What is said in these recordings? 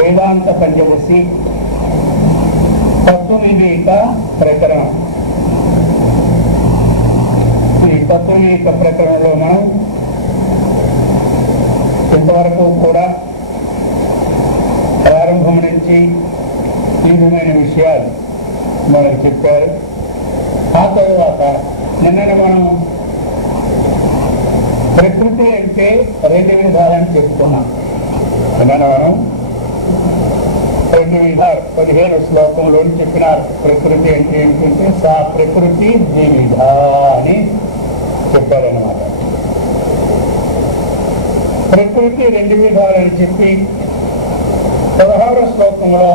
వేదాంత పంచదశి తత్వవివేక ప్రకరణం. ఈ తత్వవివేక ప్రకరణంలో మనం ఇంతవరకు కూడా ప్రారంభం నుంచి ఈ విధమైన విషయాలు మనకు చెప్పారు. ఆ తర్వాత నిన్న మనం ప్రకృతి అంటే రెండు విధాలని చెప్పుకున్నాం. నిన్న మనం రెండు విధాలు 15వ శ్లోకంలో చెప్పినారు. ప్రకృతి అంటే ఏంటంటే సా ప్రకృతి ద్వివిధ అని చెప్పారన్నమాట. ప్రకృతి రెండు విధాలని చెప్పి 16వ శ్లోకంలో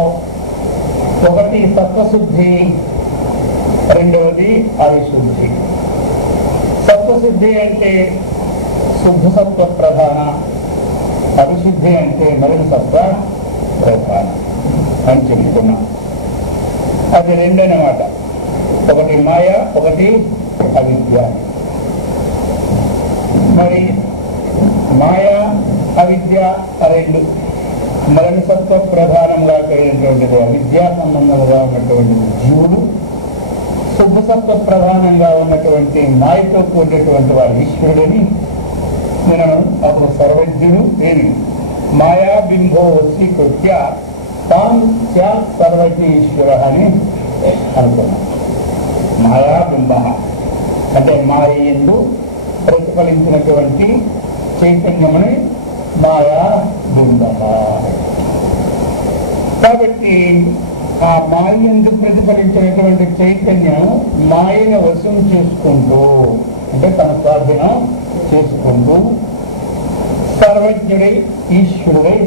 ఒకటి సత్వశుద్ధి, రెండవది అవిశుద్ధి. సత్వశుద్ధి అంటే శుద్ధ సత్వ ప్రధాన, అవిశుద్ధి అంటే మలిన సత్వ ప్రధాన అని చెప్పుకున్నాం. అది రెండనమాట. ఒకటి మాయ, ఒకటి అవిద్య. మరి మాయ అవిద్య రెండు, మలిన సత్వ ప్రధానంగా కలిగినటువంటిది అవిద్యా సంబంధంగా ఉన్నటువంటి జీవుడు, శుద్ధ సత్వ ప్రధానంగా ఉన్నటువంటి మాయతో కూడినటువంటి వారి ఈశ్వరుడిని నేను అతను సర్వజ్ఞుడు ఏమి మాయా బింబో వశీకృత్య తాను స్యాత్ సర్వజ్ఞ ఈశ్వర అని అనుకున్నాను. మాయా బింబ అంటే మాయ యందు ప్రతిఫలించినటువంటి చైతన్యముని మాయా బింబ. కాబట్టి ఆ మాయ యందు ప్రతిఫలించినటువంటి చైతన్యం మాయను వశం చేసుకుంటూ అంటే తన స్వాధీనం చేసుకుంటూ సర్వజ్ఞుడై ఈశ్వరుడై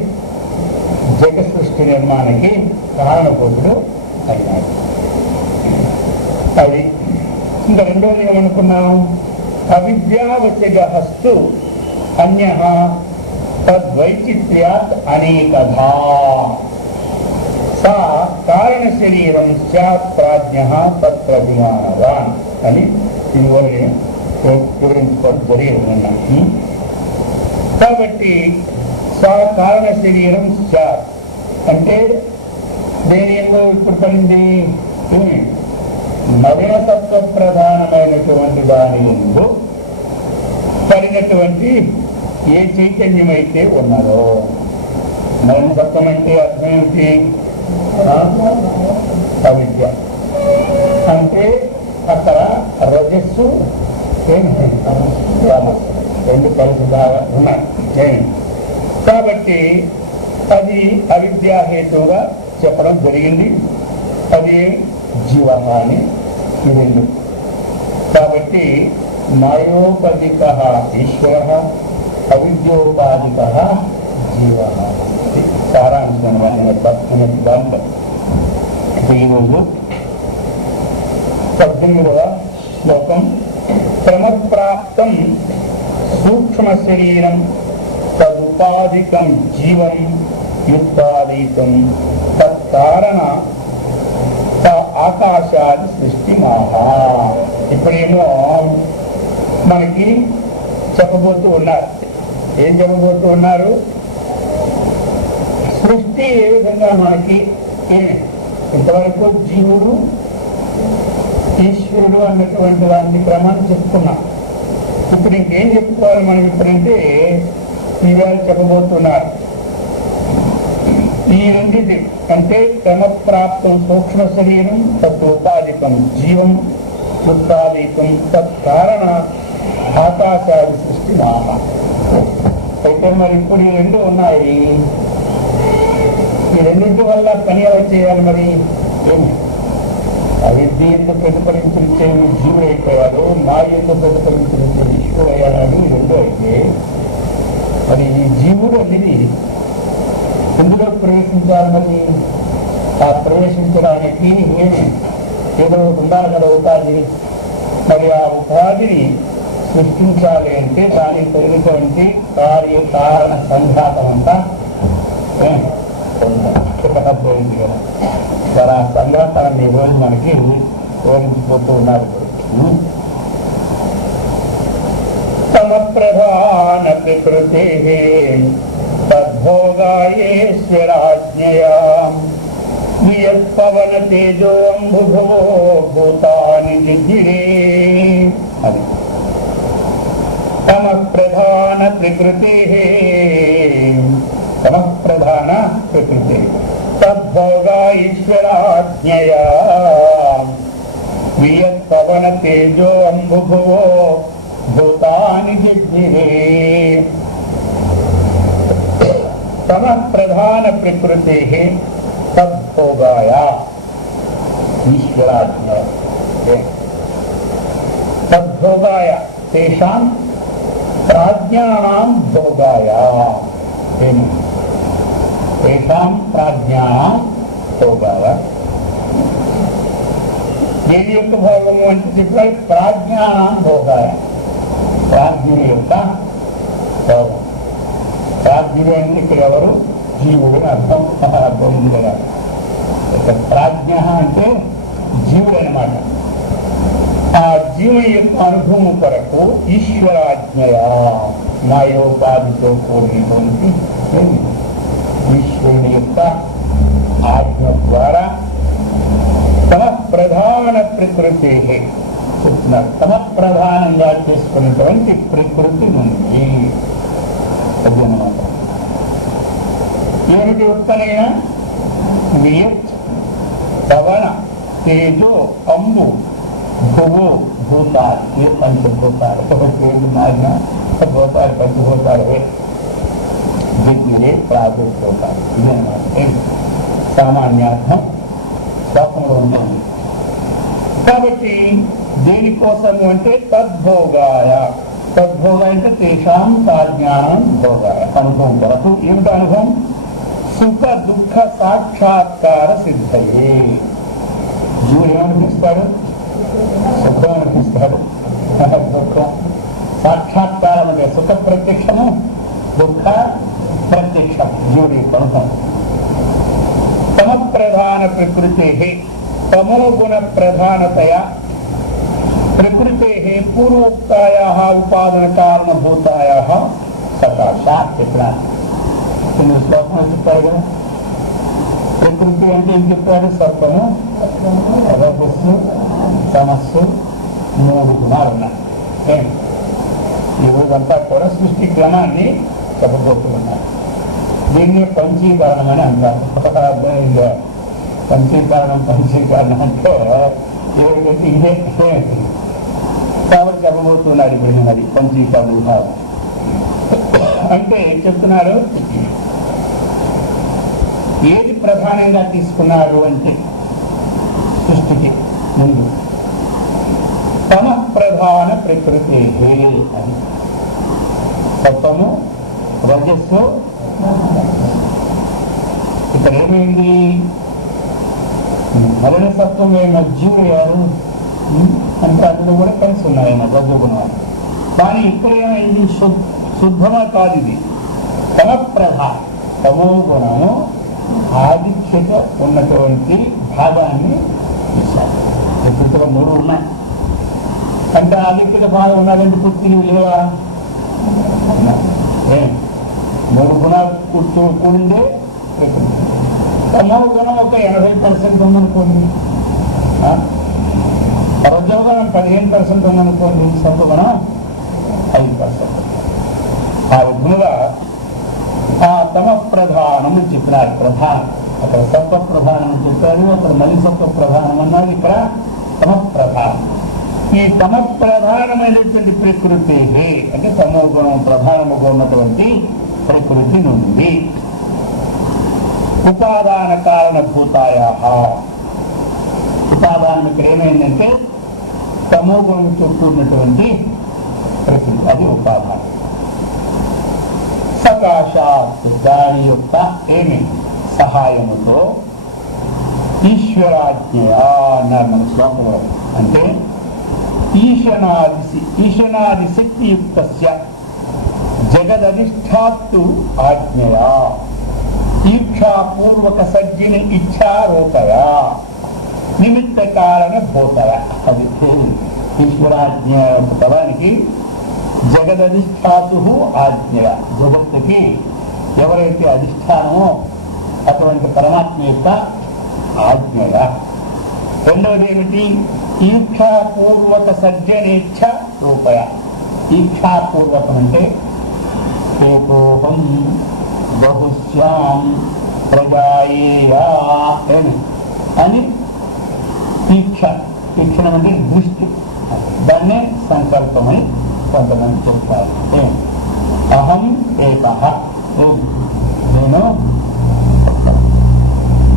జగత్ సృష్టి నిర్మాణానికి కారణభూతుడు అయినాడు. అది ఇంకా రెండోది ఏమనుకున్నాం, అవిద్యావచగహస్తు అన్యః తద్వైచిత్ర్యాత్ అనేకధా సా కారణ శరీరం స్యాత్ ప్రాజ్ఞః తత్ప్రతిమానవాన్ అని ఇది వివరించుకోవడం జరిగింది. కాబట్టి సా కారణ శరీరం స్యాత్ అంటే దేని ఎందు ఇప్పుడు పడింది, మలిన తత్వ ప్రధానమైనటువంటి దాని ఎందు పడినటువంటి ఏ చైతన్యం అయితే ఉన్నదో. మలిన తత్వం అంటే అర్థం ఏమిటి, అవిద్య అంటే అక్కడ రజస్సు రెండు కలిసి బాగా ఉన్నాయి. కాబట్టి అది అవిద్యాహేతువుగా చెప్పడం జరిగింది. అది జీవ అని ఈ రెండు. కాబట్టి మాయోపదిక ఈశ్వర, అవిద్యోపాదిక జీవ. సారాంశం మనకి దాంట్లో ఈరోజు 18వ శ్లోకం. క్రమప్రాప్తం సూక్ష్మ శరీరం తదుపాధికం జీవం యుక్తాదీతం తత్కారణ ఆకాశాది సృష్టి మహా. ఇప్పుడేమో మనకి చెప్పబోతూ ఉన్నారు. ఏం చెప్పబోతూ ఉన్నారు, సృష్టి ఏ విధంగా మనకి ఇంతవరకు జీవుడు ఈశ్వరుడు అన్నటువంటి దాన్ని క్రమాన్ని చెప్పుకున్నాం. ఇప్పుడు ఇంకేం చెప్పుకోవాలి మనం ఇప్పుడంటే ఇవాళ చెప్పబోతున్నారు. ఈ రెండింటి అంటే క్రమప్రాప్తం సూక్ష్మ శరీరం తత్వోపాధికం జీవం యుక్తాదీతం తత్కారణ ఆకాశాది సృష్టి మహా. అయితే మరి ఇప్పుడు ఈ రెండు ఉన్నాయి. ఈ రెండింటి వల్ల పని ఎలా చేయాలి మరి? ఏమి అవిద్య ఎందుకు ప్రతిఫలించే జీవుడు అయిపోయాడు, మాయ ఎందుకు ప్రతిఫలించే ఈశ్వరుడు అయ్యాడు. ఈ రెండు అయితే మరి ఈ జీవుడు అనేది ఎందులో ప్రవేశించాలి? మరి ఆ ప్రవేశించడానికి ఏదో ఉండాలి కదా ఉపాధి. మరి ఆ ఉపాధిని సృష్టించాలి అంటే దానికి తగినటువంటి కార్యకారణ సంఘాతం అంతా పోయింది కదా. చాలా సంఘాతాన్ని ఈరోజు మనకి వివరించిపోతూ ఉన్నారు. తమ ప్రధాన ప్రకృతి తద్భోగాయేశ్వరాజ్ఞయా నియత్పవన తేజో అంబుభో భూతాని జిజ్ఞిరే. అది తమ ప్రధాన ప్రకృతి, తమ ప్రధాన ప్రకృతి తద్భోగా ఈశ్వరాజ్ఞయా నియత్పవన తేజో అంబుభో భూతాని జిజ్ఞిరే. తమ ప్రధాన ప్రకృతి తద్భోగాయ ఈశ్వరాజ్ఞ తద్భోగాయ తేషాం ప్రాజ్ఞానాం భోగాయ తేషాం ప్రాజ్ఞానాం భోగాయ. దేని యొక్క భోగము అంటే చెప్పాలి ప్రాజ్ఞానాం భోగాయ, ప్రాజ్ఞుల యొక్క భోగం. ప్రాజ్ఞుడు అంటే ఇక్కడ ఎవరు? జీవుడు అర్థం. అర్థం ఉంది కదా. ప్రాజ్ఞ అంటే జీవుడు అనమాట. ఆ జీవుని యొక్క అనుభవం కొరకు ఈశ్వరాజ్ఞయా న్యాయోపాధితో కూడినటువంటి ఈశ్వరుని యొక్క ఆజ్ఞ ద్వారా తమ ప్రధాన ప్రకృతి చెప్తున్నారు. తమ ప్రధానంగా చేసుకున్నటువంటి ప్రకృతి నుండి అన్నమాట. ఏమిటి ఉత్తనైన నియత్ పవన తేజో అంబు భువు భూతాలు, ఏ పంచభూతాలు మారిన భూతాలు పంచభూతాలు దిగ్గులే ప్రాదుర్భూతాలు. ఇదన్నమాట సామాన్యార్థం శ్లోకంలో ఉంటుంది. కాబట్టి దేనికోసము అంటే తద్భోగాయ. తద్భోగ అంటే తేషాం ప్రాజ్ఞానం భోగాయ, అనుభవం కొరకు. ఏమిటి అనుభవం? సుఖ దుఃఖ సాక్షాత్కార సిద్ధయే. జీవుడు ఏమనిపిస్తాడు? సుఖం అనిపిస్తాడు, దుఃఖం. సాక్షాత్కారం అంటే సుఖ ప్రత్యక్షము, దుఃఖ ప్రత్యక్షం. జీవుడి అనుభవం. తమ ప్రధాన ప్రకృతే తమో గుణ ప్రధానతయా ప్రకృతే పూర్వోక్తాయాః ఉపాదన కారణభూతాయాః సకాశాత్. కొన్ని శ్లోకంలో చెప్పారు కదా, ప్రకృతి అంటే ఏం చెప్పారు? సత్వము, రజస్సు, తమస్సు, 3 గుణాలు ఉన్నాయి. ఈ రోజంతా కూడా సృష్టి క్రమాన్ని చెప్పబోతున్నారు. దీన్ని పంచీకరణం అని అంటారు. అర్థమైందా? పంచీకరణం అంటే ఏమిటంటే ఇదే కాబట్టి చెప్పబోతున్నారు. ఇప్పుడు అది పంచీకరణ విభాగం అంటే చెప్తున్నారు. ఏది ప్రధానంగా తీసుకున్నారు అంటే సృష్టికి ముందు తమ ప్రధాన ప్రకృతి అది సత్వము, రజస్సు. ఇక్కడ ఏమైంది? మరణ సత్వం ఏమో జీవయ్యారు అంటే అందులో కూడా కలిసి ఉన్నాయి రజోగుణాలు. కానీ ఇక్కడ ఏమైంది? శుద్ధమా కాదు, ఇది తమ ప్రధాన. తమో గుణము ఆదిత్యత ఉన్నటువంటి భాగాన్ని ఇచ్చారు. ప్రకృతిలో 3 ఉన్నాయి అంటే ఆదిత్యత భాగం ఉన్నదంటే పూర్తిగా లేవా? 3 గుణాలు కూడిందే ప్రకృతి. తమో గుణం ఒక 80% ఉందనుకోండి, రజోగుణం 15% ఉందనుకోండి, సత్వగుణం 5%. ఆ విధంగా ఆ తమ ప్రధానం చెప్పినారు. ప్రధానం అక్కడ సత్వ ప్రధానం చెప్పారు, అక్కడ మలి సత్వ ప్రధానం అన్నారు, ఇక్కడ తమ ప్రధానం. ఈ తమ ప్రధానమైనటువంటి ప్రకృతి అంటే తమో గుణం ప్రధానముగా ఉన్నటువంటి ప్రకృతి నుండి ఉపాదాన కారణభూతాయాః. ఉపాదానం ఇక్కడ ఏమైందంటే తమో గుణంతో కూడినటువంటి ప్రకృతి, అది ఉపాదానం. సకాశాత్ దాని యొక్క ఏమి సహాయముతో ఈశ్వరాజ్ఞయా అన్నారు మన శ్లోకంలో. అంటే ఈశనాది శక్తియుక్తస్య జగదధిష్టాత్తు ఆజ్ఞయా ఈక్షాపూర్వక సజ్జిన ఇచ్చారోపయా నిమిత్త కారణ భూతయ. అది ఈశ్వరాజ్ఞ పదానికి జగదధిష్టాతు ఆజ్ఞ, జగత్తుకి ఎవరైతే అధిష్టానమో అటువంటి పరమాత్మ యొక్క ఆజ్ఞగా. రెండవది ఏమిటి? ఈక్షాపూర్వక సజ్జనేచ్ఛ రూపయ. ఈక్షాపూర్వకం అంటే ఏకోహం బహుశ్యాం ప్రజాయేయా అని ఈక్ష. ఈక్షణం అంటే దృష్టి. దాన్నే సంకల్పమని కొంతమంది చెప్తారు. అహం ఏకః, నేను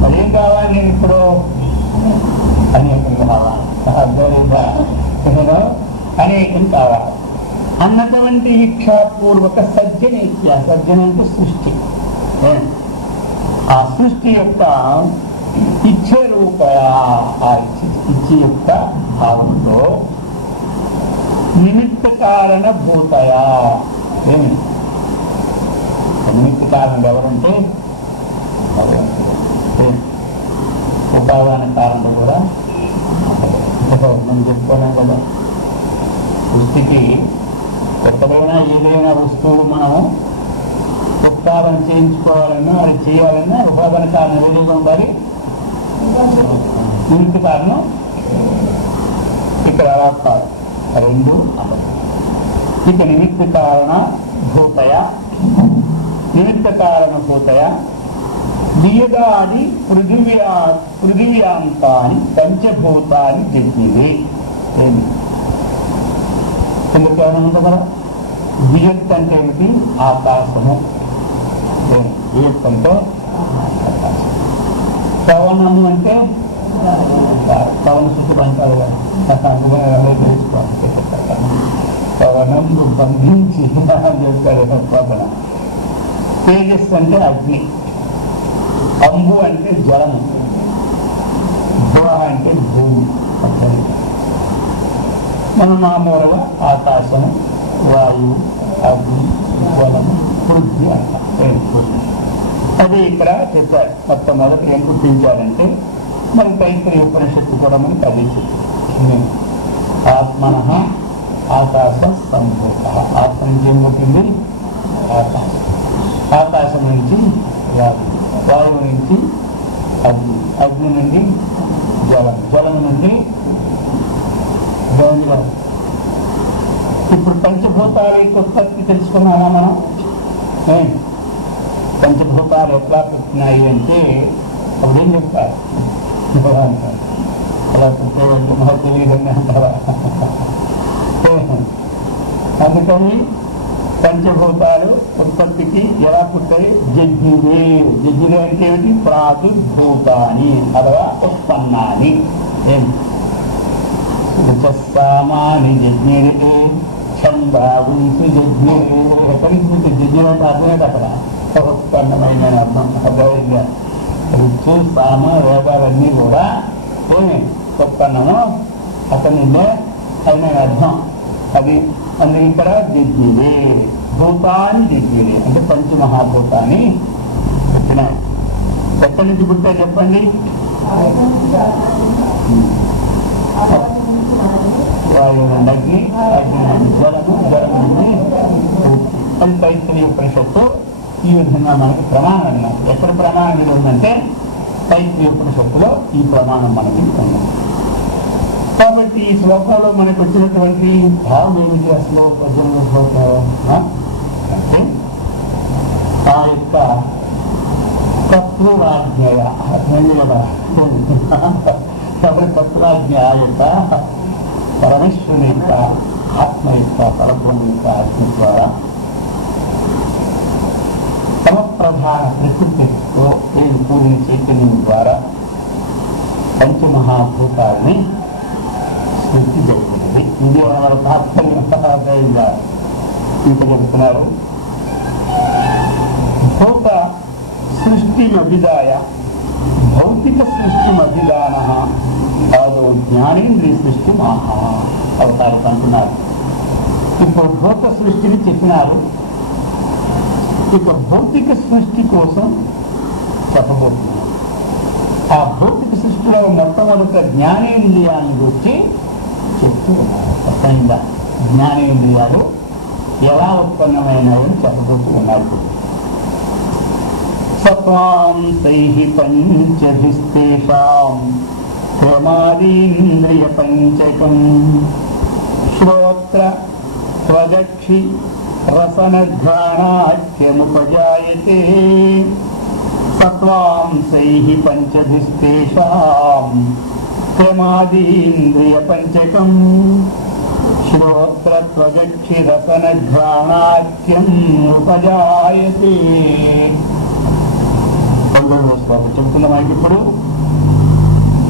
మరేం కావాలి, నేను ఇప్పుడు అనేకం కావాలి, నేను అనేకం కావాలి అన్నటువంటి ఈక్షాపూర్వక సజ్జనేత్య. సజ్జన అంటే సృష్టి. ఆ సృష్టి యొక్క ఇచ్చే రూప, ఆ ఇచ్చి యొక్క భావంతో నిమిత్త కారణ భూతయా. ఏమి నిమిత్త కారణం ఎవరంటే ఉపాదాన కారణం కూడా మనం చెప్పుకున్నాం కదా. సృష్టికి ఎక్కడైనా ఏదైనా వస్తువులు మనం ఉత్పాదన చేయించుకోవాలన్నా అది చేయాలన్నా ఉపాదాన కారణం ఏదైనా ఉండాలి, నిమిత్త కారణం. ఇక్కడ అలా కాదు, రెండు అమలు. ఇక నిమిత్త కారణ భూతయ, నిమిత్త కారణ భూతయ దియదాని పృథివ్యాంతాని పంచభూతాన్ని జగ్గివి. ఎందుకు ఉంది కదా. వియత్ అంటే ఏమిటి? ఆకాశము. వియత్ అంటే పవనము అంటే పవన స్థితి అంటారు కదా. పవనం బంధించి చెప్తాడు పవన. తేజస్సు అంటే అగ్ని. అంబు అంటే జలము. భువ అంటే భూమి. మన మామూలుగా ఆకాశము, వాయువు, అగ్ని, జలము, పృథ్వీ అంటారు. అదే ఇక్కడ చెప్పారు. మొట్టమొదటి ఏం గుర్తించారంటే మన తైత్రీయ ఉపనిషత్తు కూడా మనకి అది చెప్తుంది. ఆత్మన ఆకాశ సంభూత. ఆత్మ నుంచి ఏం పుట్టింది? ఆకాశం. ఆకాశం నుంచి వాయువు, వాయువు నుంచి అగ్ని, అగ్ని నుండి జలం, జలం నుండి గంగం. ఇప్పుడు పంచభూతాల యొక్క ఉత్పత్తి తెలుసుకున్నామా మనం? పంచభూతాలు ఎట్లా పుట్టినాయి అంటే అప్పుడు ఏం చెప్తారు? అలా పుట్టే మహా తెలియదండి అంటారా? అందుకని పంచభూతాలు ఉత్పత్తికి ఎలా పుట్టాయి? జగ్గిరే. జగ్గిరే అంటే ఏమిటి? ప్రాదుర్భూతాని అథవా ఉత్పన్నాని. సామాని జజ్ఞిరే ఛందాగుంసి జజ్ఞిరే. ఎక్కడి నుంచి జజ్ఞం అంటే అర్థమైంది అక్కడ ఉత్పన్నమైన అర్థం. అర్థమైందా? రుచి సామ వేదాలన్నీ కూడా ఏమి ఉత్పన్నము అతని అయిన అర్థం. అది అందుకే ఇక్కడ జగ్గిరే భూతాన్ని జగ్గిరే అంటే పంచమహాభూతాన్ని వచ్చినాయి. ఎక్కడి నుంచి పుట్టారు చెప్పండి? వాయువు నుండి అగ్ని, అగ్ని నుండి జలము, జలము నుండి పృథ్వీ. తైత్రీయ ఉపనిషత్తు ఈ విధంగా మనకి ప్రమాణం అన్నారు. ఎక్కడ ప్రమాణం ఇది ఉందంటే తైత్రీయ ఉపనిషత్తులో ఈ ప్రమాణం మనకి ఉంది. కాబట్టి ఈ శ్లోకంలో మనకు వచ్చినటువంటి భావం ఏమిటి? అసలు 18వ శ్లోకం అంటే ఆ యొక్క తత్వరాజ్ఞయ అర్థమైంది కదా. ఎవరి తత్వరాజ్ఞ యొక్క పరమేశ్వరుని యొక్క ఆత్మ యొక్క పరబ్రహ్మ యొక్క ఆత్మ ద్వారా తమ ప్రధాన ప్రకృతితో కూడిన చైతన్యం ద్వారా పంచమహాభూతాలని సృష్టి జరుగుతున్నది. ఇది వాళ్ళ తాత్పర్యంగా ఇంత చెబుతున్నారు. భూత సృష్టి అభిదాయ భౌతిక సృష్టి అభిదాన కాదు జ్ఞానేంద్రియ సృష్టి మహా అవతారం అంటున్నారు. ఇప్పుడు భూత సృష్టిని చెప్పినారు. ఇక భౌతిక సృష్టి కోసం చెప్పబోతున్నారు. ఆ భౌతిక సృష్టిలో మొట్టమొదట జ్ఞానేంద్రియాన్ని గురించి చెప్తూ ఉన్నారు. అర్థమైందా? జ్ఞానేంద్రియాలు ఎలా ఉత్పన్నమైనవని చెప్పబోతూ ఉన్నారు. సత్వాం తైః పంచభిస్తేషాం ప్రమాదీంద్రియ పంచకం శ్రోత్ర త్వదక్షి రసనఘ్రాణాఖ్యముపజాయతే సత్వాం తైః పంచభిస్తేషాం ప్రమాదీంద్రియ పంచకం శ్రోత్ర త్వదక్షి రసనఘ్రాణాఖ్యం ఉపజాయతే. చెబుతున్న మనకి ఇప్పుడు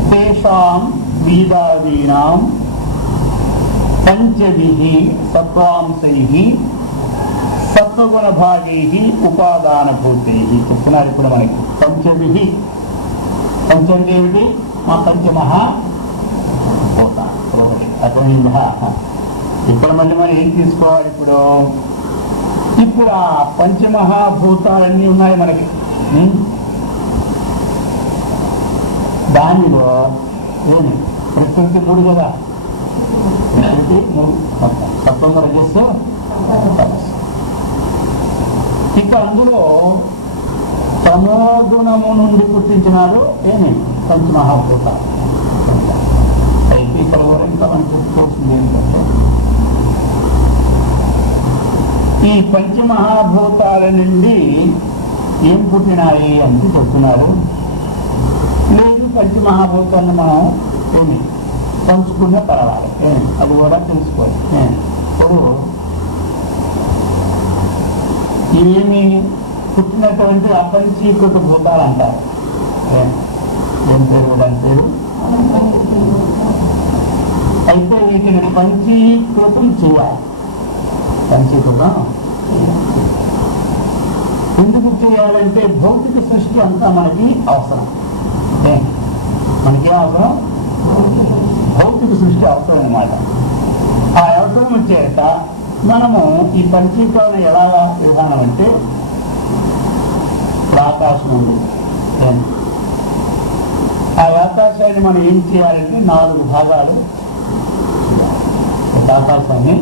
తేషాం వీదాదీనాం పంచభిః సత్వాంశైః సత్వగుణ భాగైః ఉపాదానభూతైః చెప్తున్నారు ఇప్పుడు మనకి. పంచభిః పంచం ఏమిటి? మా పంచమహా అర్థమైందా? ఇక్కడ మళ్ళీ మనం ఏం తీసుకోవాలి ఇప్పుడు? ఇప్పుడు ఆ పంచమహాభూతాలన్నీ ఉన్నాయి మనకి. దానిలో ఏమి ప్రకృతి మూడు కదా, ప్రకృతి మూడు సత్వం రజస్సు తమస్సు. ఇక అందులో తమోగుణము నుండి పుట్టించినారు ఏమి పంచమహాభూతాలు. అయితే ఇక్కడ కూడా ఇంకా మనం చెప్పుకోవాల్సింది ఏంటంటే ఈ పంచమహాభూతాల నుండి ఏం పుట్టినాయి అని చెప్తున్నారు. లేదు పంచమహాభూతాన్ని మనం ఏమి పంచుకునే పర్వాలేదు, అది కూడా తెలుసుకోవాలి. ఇప్పుడు ఇవేమి పుట్టినటువంటి అపంచీకృత భూతాలు అంటారు. ఏం పేరు దాని పేరు? అయితే వీటిని పంచీకృతం చేయాలి. పంచీకృతం ఎందుకు చేయాలంటే భౌతిక సృష్టి అంతా మనకి అవసరం. మనకి అవసరం భౌతిక సృష్టి అవసరం అన్నమాట. ఆ అవసరం చేత మనము ఈ పంచీకరణ ఎలా విధానం అంటే ఆకాశం ఉంది. ఆ ఆకాశాన్ని మనం ఏం చేయాలంటే 4 భాగాలు. ఆకాశాన్ని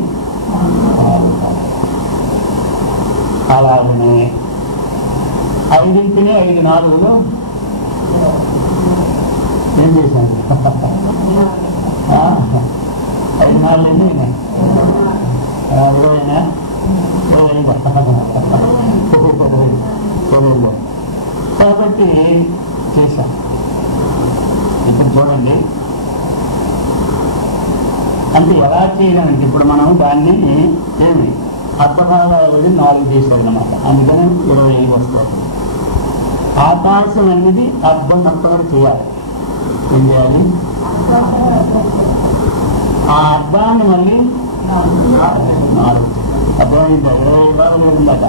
అలాగనే 5 4లో ఏం చేశాను? 5 4 20 కాబట్టి చేశాను. ఇప్పుడు చూడండి, అంటే ఎలా చేయలేమంటే ఇప్పుడు మనం దాన్ని ఏమి అర్థభాగాలు 4 చేశారు అన్నమాట. అందుకని 20 వస్తుంది. ఆకాశం అనేది అర్థం అంతవరకు చేయాలి. ఏం చేయాలి? ఆ అర్థాన్ని మళ్ళీ 4 అర్థమైంది. 20 భాగం ఉందట.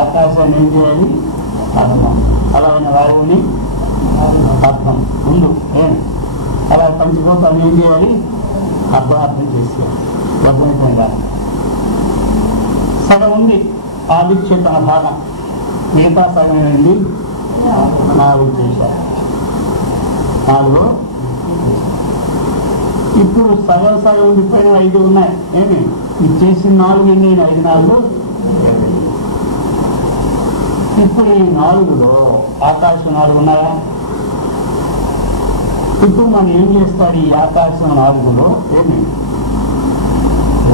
ఆకాశాన్ని ఏం చేయాలి? అర్థం. అలాగే వాయువుని అర్థం ముందు అలా పంచిపోతాను ఏం చేయాలి? అర్థం చేసేయాలి. అర్థమైపోయిందా? సగం ఉంది ఆదిక్షేతన భాగం, మిగతా సగం ఏంటి? 4 చేశారు. 4 ఇప్పుడు సగం ఉండిపోయిన 5 ఉన్నాయి. ఏమి ఇది చేసిన 4 ఎన్ని? 5 4 ఇప్పుడు ఈ 4లో ఆకాశం 4 ఉన్నాయా? ఇప్పుడు మనం ఏం చేస్తారు? ఈ ఆకాశం 4లో ఏమి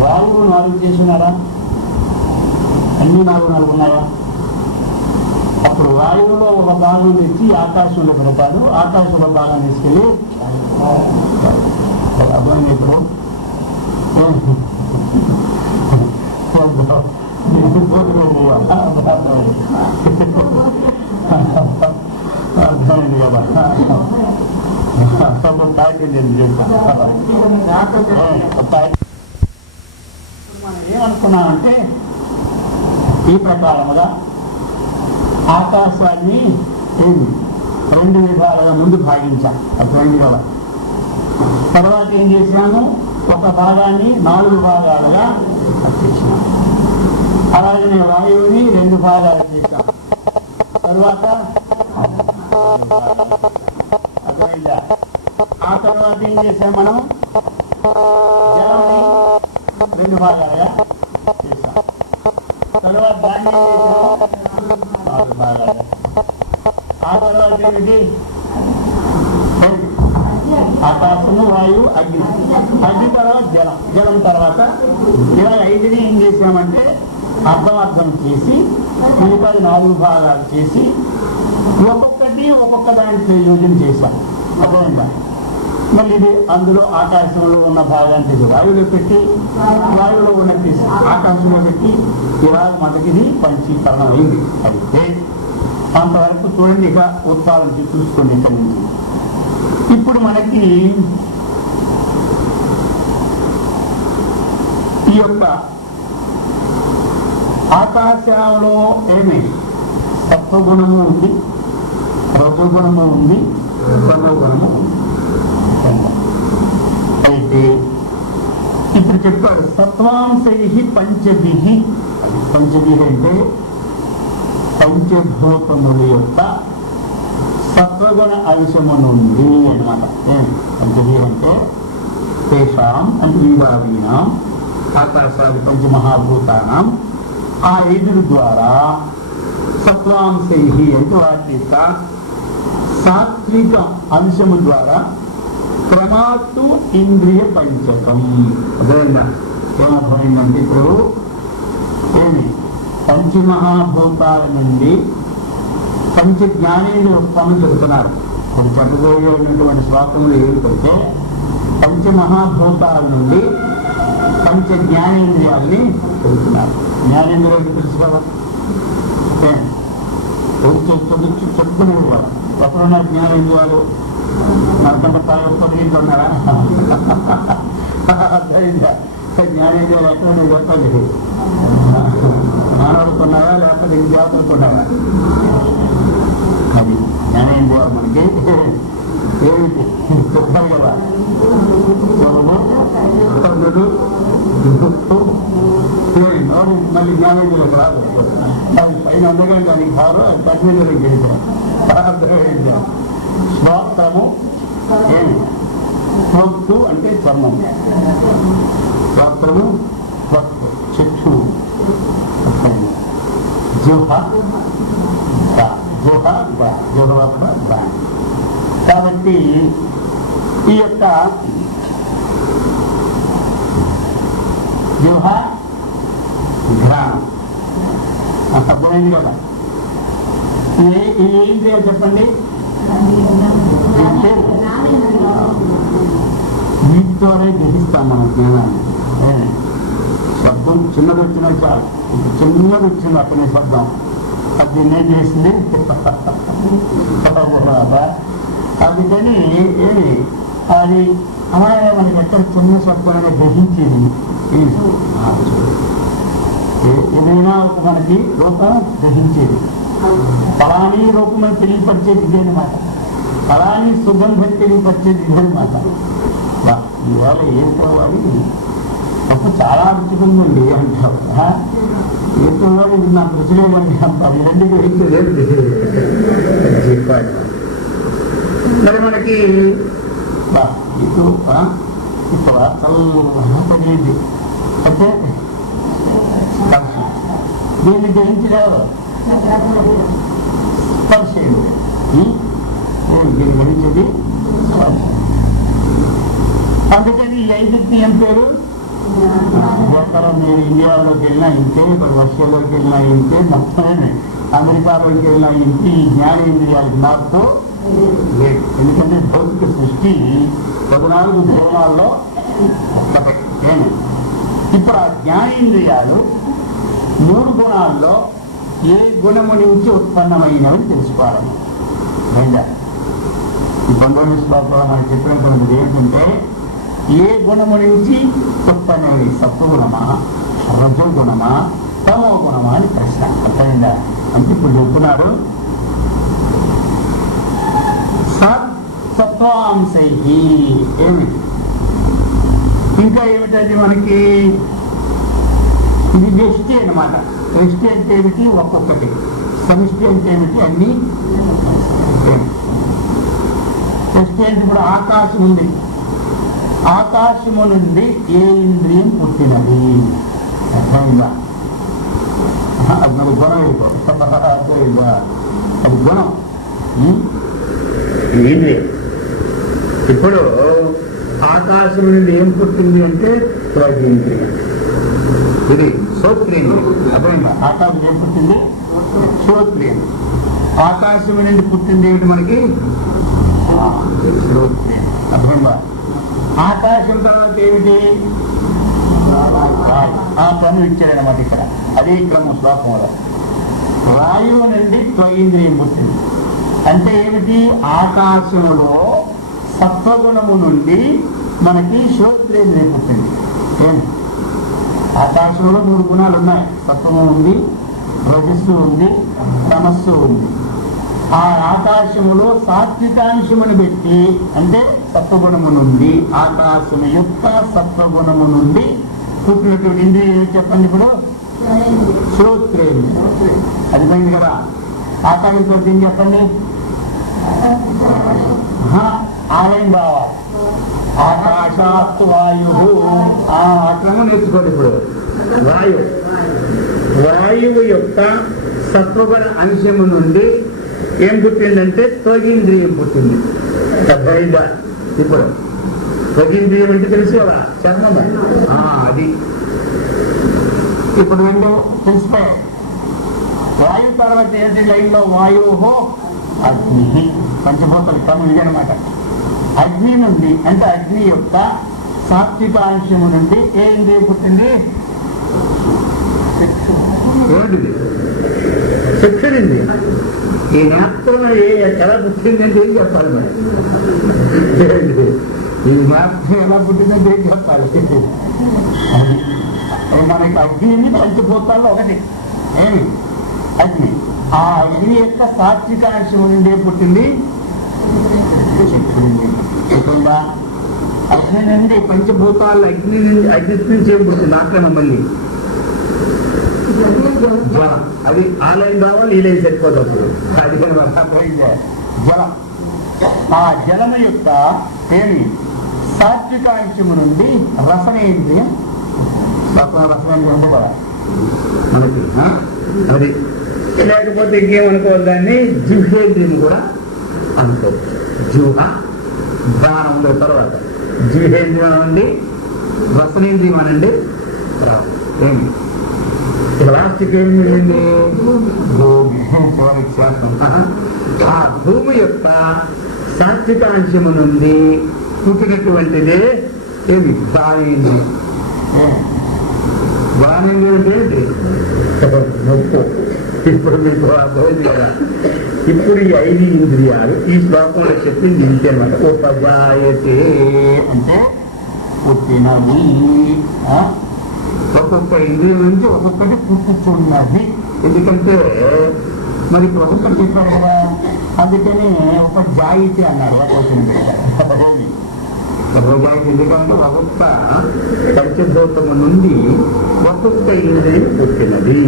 వాయువు 4 చేసినారా? అన్ని 4 ఉన్నాయా? అప్పుడు వాయువులో ఒక భాగం తెచ్చి ఆకాశంలో పెడతాడు, ఆకాశంలో భాగం తీసుకెళ్ళి అర్థం ఇప్పుడు అర్థమైంది కదా? మనం ఏమనుకున్నామంటే ఈ ప్రకారముగా ఆకాశాన్ని 2 విధాలుగా ముందు భాగించాం. అర్థమైంది కదా? తర్వాత ఏం చేసినాము? ఒక భాగాన్ని 4 భాగాలుగా చేసినాము. అలాగే వాయువుని 2 భాగాలు చేశాం. తర్వాత అర్థమైందా? ఆ తర్వాత ఏం చేసాం? మనం జలాన్ని 2 భాగాలుగా చేశాం. తర్వాత దాన్ని 4 భాగాలు. ఆ తర్వాత ఏమిటి? ఆకాశము, వాయువు, అగ్ని. అగ్ని తర్వాత జలం, జలం తర్వాత ఇలా 5ని ఏం చేసామంటే అర్థం చేసి మిగతా 4 భాగాలు చేసి ఒక్కొక్క దానికి యోజన చేశాం. అర్థమైందా? మళ్ళీ ఇది అందులో ఆకాశంలో ఉన్న భాగాన్ని తీసి వాయువులో పెట్టి, వాయువులో ఉన్న తీసి ఆకాశంలో పెట్టి ఇలా మనకిది పంచీకరణం అయింది. అయితే అంతవరకు చూడండి. ఇక ఉత్పాదన చూసుకోండి ఇక్కడి నుంచి. ఇప్పుడు మనకి ఈ యొక్క ఆకాశంలో ఏమి సత్వగుణము ఉంది, రజోగుణము ఉంది, తమోగుణము ఉంది. అయితే ఇప్పుడు చెప్పారు సత్వాంశై పంచభి. పంచభి అంటే పంచభూతముల యొక్క సత్వగుణ అంశము నుండి అనమాట. పంచభి అంటే తేషాం అంటే ఈవాదీనాం ఆకాశాది పంచమహాభూతానం ఆ 5 ద్వారా సత్వాంశై అంటే వాటి సాత్విక అంశము ద్వారా క్రమాత్తు ఇంద్రియ పంచకం. అదేనా ఏమర్థమైందంటే ఇప్పుడు ఏమి పంచమహాభూతాల నుండి పంచ జ్ఞానేంద్రియ ఉత్పన్నం చెబుతున్నారు. ఇప్పుడు చెప్పబోయే ఉన్నటువంటి శ్లోకములు ఏమిటంటే పంచమహాభూతాల నుండి పంచ జ్ఞానేంద్రియాల్ని చెబుతున్నారు. జ్ఞానేంద్రియాలు తెలుసు కదా, చెప్పుకునేది కదా. ఎక్కడున్నారు జ్ఞానేంద్రియాలు? మనకంటే పొదిగించి ఉన్నారా? జ్ఞానేంద్రియాలు ఎక్కడ చెప్పండి. మానవుడుకున్నారా లేకపోతే దేవతనుకున్నారా? అది జ్ఞానేంద్రియాలు మనకి ఏమిటి చెప్పాలి కదా. మళ్ళీ జ్ఞానేంద్రియాలు రాదు. అది పైన అందగం కానీ కాదు, అది పద్మేంద్రియం గెలిచారు. శ్రోత్రము ఏమి? త్వక్కు అంటే చర్మం. శ్రోత్రము త్వక్కు, చక్షు, జుహ, కాబట్టి ఈ యొక్క జుహ ఘ్రాణం అర్థమైంది కదా. ఏం చేయాలి చెప్పండి? వీటితోనే గ్రహిస్తాం మనం జ్ఞానాన్ని. శబ్దం చిన్నది వచ్చినా చాలు. చిన్నది వచ్చింది అక్కడే శబ్దం, అది ఏం చేసింది? అందుకని ఏమి అది అలాగే మనకి ఎక్కడ చిన్న శబ్దంగా గ్రహించేది ఏదైనా మనకి రూపం గ్రహించేది. ఫలాని రూపం అని తెలియపరిచేది ఇదేనమాట. ఫలాని సుగంధం తెలియపరిచేది ఇదేనమాట. ఇవాళ ఏం కావాలి? తప్పు చాలా రుచిగా ఉందండి అంటారు. ఏం కావాలి? నాకు రుచిలేదండి అంటారు. ఇవన్నీ గ్రహించలేదు. మరి మనకి ఇటు ఇక్కడ చల్లగా తెలియదు. అయితే దీన్ని గ్రహించలేవు. స్పర్శేది దీన్ని గ్రహించేది. అందుకని ఈ 5కి ఏం పేరు? ఎక్కడ మీరు ఇండియాలోకి వెళ్ళినా ఇంతే, ఇక్కడ రష్యాలోకి వెళ్ళినా ఇంతే, మొత్తమే అమెరికాలోకి వెళ్ళినా ఇంతే. ఈ జ్ఞానేంద్రియాలకి మార్పు లేదు. ఎందుకంటే భౌతిక సృష్టి 14 భువనాల్లో ఒక్కటే. ఇప్పుడు ఆ జ్ఞానేంద్రియాలు 3 గుణాల్లో ఏ గుణము నుంచి ఉత్పన్నమైనవి తెలుసుకోవాలి. ఈ 19 శ్లోకాలు మనం చెప్పినటువంటిది ఏంటంటే ఏ గుణము నుంచి ఉత్పన్నమై సత్వగుణమా, రజోగుణమా, తమో గుణమా అని ప్రశ్న. అర్థమైందా? అంటే ఇప్పుడు చెప్తున్నారు సత్వాంశై ఏమిటి, ఇంకా ఏమిటది మనకి? ఇది వ్యష్టి అనమాట. వ్యష్టి అంటే ఏమిటి? ఒక్కొక్కటి. సమిష్టి అంటే ఏమిటి? అన్ని. వ్యష్టి అంటే ఇప్పుడు ఆకాశం ఉంది. ఆకాశము నుండి ఏ ఇంద్రియం పుట్టినది? అర్థమైందా? అది మన గుణం అది గుణం. ఇంద్రియం. ఇప్పుడు ఆకాశం నుండి ఏం పుట్టింది అంటే త్వగేంద్రియం. ఇది శ్రోత్రేంద్రియం. అర్థమైందా? ఆకాశం ఏం పుట్టింది? శ్రోత్రేంద్రియం. ఆకాశం నుండి పుట్టింది ఏమిటి మనకి? శ్రోత్రేంద్రియం. అర్థమైందా? ఆకాశం తర్వాత ఏమిటి? ఆ పని ఇచ్చాడనమాట ఇక్కడ. అది క్రమం శ్లోకంలో. వాయువు నుండి త్వగేంద్రియం పుట్టింది అంటే ఏమిటి? ఆకాశంలో సత్వగుణము నుండి మనకి శ్రోత్రేంద్రియం పుట్టింది. ఆకాశంలో 3 గుణాలు ఉన్నాయి. సత్వము ఉంది, రజస్సు ఉంది, తమస్సు ఉంది. ఆ ఆకాశములో సాత్వికాంశమును పెట్టి అంటే సత్వగుణము నుండి, ఆకాశము యొక్క సత్వగుణము నుండి పుట్టినటువంటి ఇంద్రియం చెప్పండి. ఇప్పుడు శ్రోత్రేంద్రియం. అది పోయింది కదా. ఆకాశంతో ఏం చెప్పండి? ఆలయం కావాలి. ఆకాశాత్ వాయు. ఆ క్రమం నేర్చుకోండి. ఇప్పుడు వాయువు యొక్క సత్వగుణ అంశము నుండి ఏం పుట్టిందంటే త్వగేంద్రియం పుట్టింది. అర్థమైందా? ఇప్పుడు త్వగేంద్రియం అంటే తెలుసు కదా, చర్మం. అది ఇప్పుడు రెండు తెలిసిపోయాయి. వాయువు తర్వాత ఏంటి లైన్లో? వాయువు అగ్ని. పంచభూతాలు క్రమం ఇదనమాట. అగ్ని నుండి అంటే అగ్ని యొక్క సాత్వికాంశము నుండి ఏ ఇంద్రియం పుట్టింది? ఏమిటిది? శిక్షణింది. ఈ జ్ఞాపకం ఎలా పుట్టిందంటే ఏం చెప్పాలి మరి? ఈ జ్ఞాపకం ఎలా పుట్టిందంటే ఏం చెప్పాలి? మనకి అగ్ని పంచభూతాల్లో ఒకటి. ఏమి? అగ్ని. ఆ అగ్ని యొక్క సాత్వికాంశము నుండి పుట్టింది చెప్పిందా? అగ్ని నుండి పంచభూతాలు అగ్ని నుంచి ఏం పుట్టింది? ఆక్రమం మళ్ళీ జలం. అది ఆ లైన్ కావాలి, ఈ లైన్ సరిపోదు. అప్పుడు అది జలం. ఆ జలము యొక్క ఏమి? సాత్వికాంశము నుండి రసనేంద్రియం. రసనేంద్రియం కూడా మనకి అది. లేకపోతే ఇంకేమనుకోవాలి? దాన్ని జిహ్వేంద్రియం కూడా అనుకోవచ్చు. జూహ ధ్యానం ఉండే తర్వాత జిహ్వేంద్రియం అనండి, రసనేంద్రియం అనండి. ఏమి లాస్ట్కి ఏమి మిగిలింది? భూమి. ఆ భూమి యొక్క సాత్వికాంశము నుండి పుట్టినటువంటిదే ఏమి? జ్ఞానేంద్రియం. జ్ఞానేంద్రియం అంటే ఏంటి? నొప్పు. ఇప్పుడు మీకు అర్థమైంది కదా. ఇప్పుడు ఈ 5 ఇంద్రియాలు ఈ శ్లోకంలో చెప్పింది ఇంతే అనమాట. ఉపజాయతే అంటే పుట్టినది. ఒక్కొక్క ఇంద్రియం నుంచి ఒక్కొక్కటి పుట్టుతున్నది. ఎందుకంటే మరి ఒక్కొక్కటి చెప్పారు కదా, అందుకని ఒక జాయితీ అన్నారు. ఉపజాయితీ ఎందుకంటే ఒక్కొక్క పంచభూతము నుండి ఒక్కొక్క ఇంద్రియం పుట్టినది.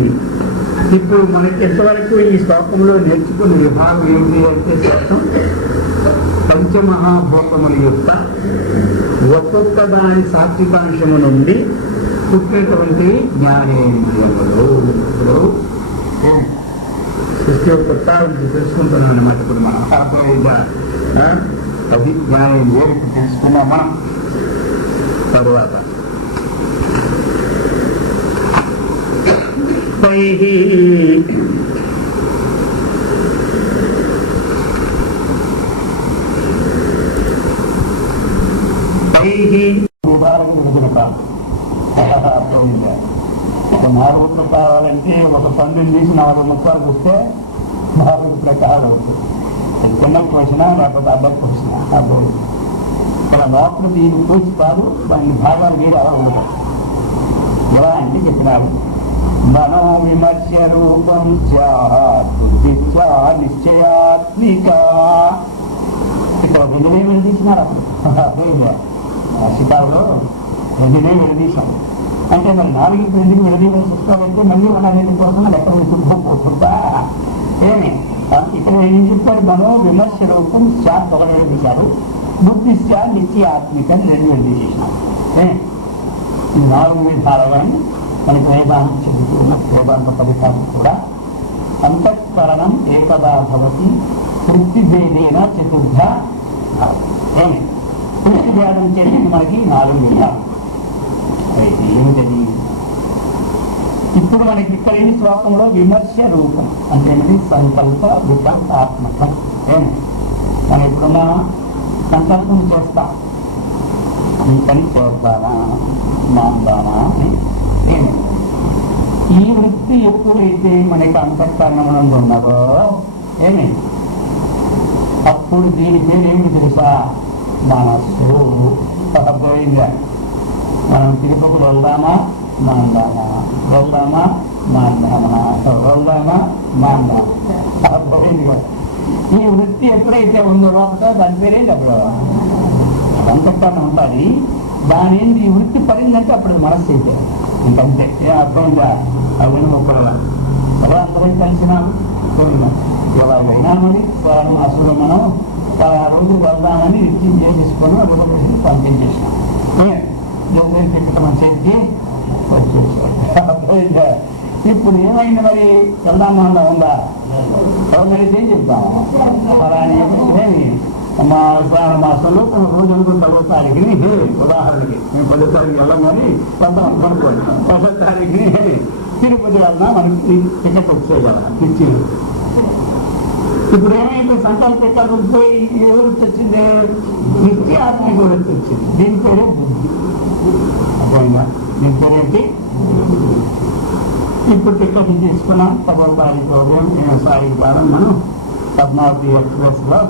ఇప్పుడు మనకి ఎంతవరకు ఈ శ్లోకంలో నేర్చుకున్న విభాగం ఏంటి అంటే శాస్త్రం పంచమహాభూతముల యొక్క ఒక్కొక్క దాని సాత్వికాంశము నుండి పుట్టినటువంటి జ్ఞానేంద్రియములు. సృష్టి యొక్క గురించి తెలుసుకుంటున్నాం అన్నమాట. ఇప్పుడు మనం అర్థమైందా? అది జ్ఞానేంద్రియం తెలుసుకున్నాం మనం. తరువాత ఒక 4 ముక్కలు కావాలంటే ఒక పండుని తీసి 4 ముక్కలు వస్తే 4 ప్రకారాలు అవుతుంది. చిన్న కోసినా లేకపోతే అబ్బాయి కోసినా అబ్బాయి ఇక్కడ లోపల దీన్ని కోసిపారు దాన్ని భాగాలు వేడి అలా ఉంటాయి. ఎలా అంటే చెప్పినారు, మనో విమర్శ రూపం నిశ్చయాత్మిక. ఇక్కడ 2 విడదీసినారు. అప్పుడు శికారులో 2 విడదీశాం. అంటే మరి 4 ఎందుకు విడదీయాల్సి వస్తామంటే మళ్ళీ మన అనేది కోసం లెక్క వేసుకుంటా ఏమి ఇక్కడ ఏం చెప్పారు? మనో విమర్శ రూపం శాత్ ఒక విడదీశారు, బుద్ధి నిశ్చయాత్మిక అని 2 విడదీసేసినాం. 4 విధాలని మనకి వేదాంతం చదువుతున్న వేదాంత ఫలితాలు కూడా అంతఃకరణం ఏకదా భవతి వృత్తిభేదేన చతుర్థ ఏమి వృత్తిభేదం చేసి మనకి 4 విధాలు. అయితే ఏమిటది? ఇప్పుడు మనకి ఇక్కడ ఈ శ్లోకంలో విమర్శ రూపం అంటే సంకల్ప వికల్పాత్మకం. ఏమి మనం ఎప్పుడున్నా సంకల్పం చేస్తాం, ఈ పని చేద్దామా మాందామా అని. ఏమి ఈ వృత్తి ఎప్పుడైతే మనకి అంతఃకరణంలో ఉన్నదో ఏమి అప్పుడు దీని పేరు ఏమిటి తెలుసా? మనస్సు. పోయిందా? మనం తిరుపతి వెళ్దామా మాందామా, వెళ్దామా మాందామా, వెళ్దామా మాందామా. పోయిందిగా. ఈ వృత్తి ఎప్పుడైతే ఉందో లోపల దాని పేరేంటి? అప్పుడు అంతఃకరణ ఉంటుంది. దాని ఏంటి ఈ వృత్తి పడిందంటే అప్పుడు మనస్సు అయితే ఇంకంతే. అర్థమైందా? అవన్నీ ఒకవేళ అలా అందరం కలిసినాము ఎలాగైనా మరి మాసంలో మనం 16 రోజులు వెళ్దామని నిత్యం చేసేసుకొని రిజర్వేషన్ పంపించేసినాం. మనం చేసి వచ్చేసాం. ఇప్పుడు ఏమైంది మరి? వెళ్దామన్నా ఉందా? ఎవరైతే ఏం చెప్తాము? ఫలాని మా శ్రావణ మాసంలో కొన్ని రోజులకు 10వ తారీఖుని ఉదాహరణకి మేము 10వ తారీఖు వెళ్ళమని కొంతమంది అనుకోండి. 10వ తారీఖుని తిరుపతి వెళ్దా మనకి టికెట్ వచ్చాయి కదా ఇచ్చింది. ఇప్పుడు ఏమైతే సంకల్ప ఎక్కడ పోయి ఎవరు వచ్చింది? నిత్యాత్మిక వృత్తి వచ్చింది. దీని పేరే బుద్ధి. అర్థమైందా? దీని పేరేంటి? ఇప్పుడు టికెట్ తీసుకున్నాం. 10వ తారీఖు ఉదయం నేను సాయంకాలం మనం పద్మావతి ఎక్స్ప్రెస్ లో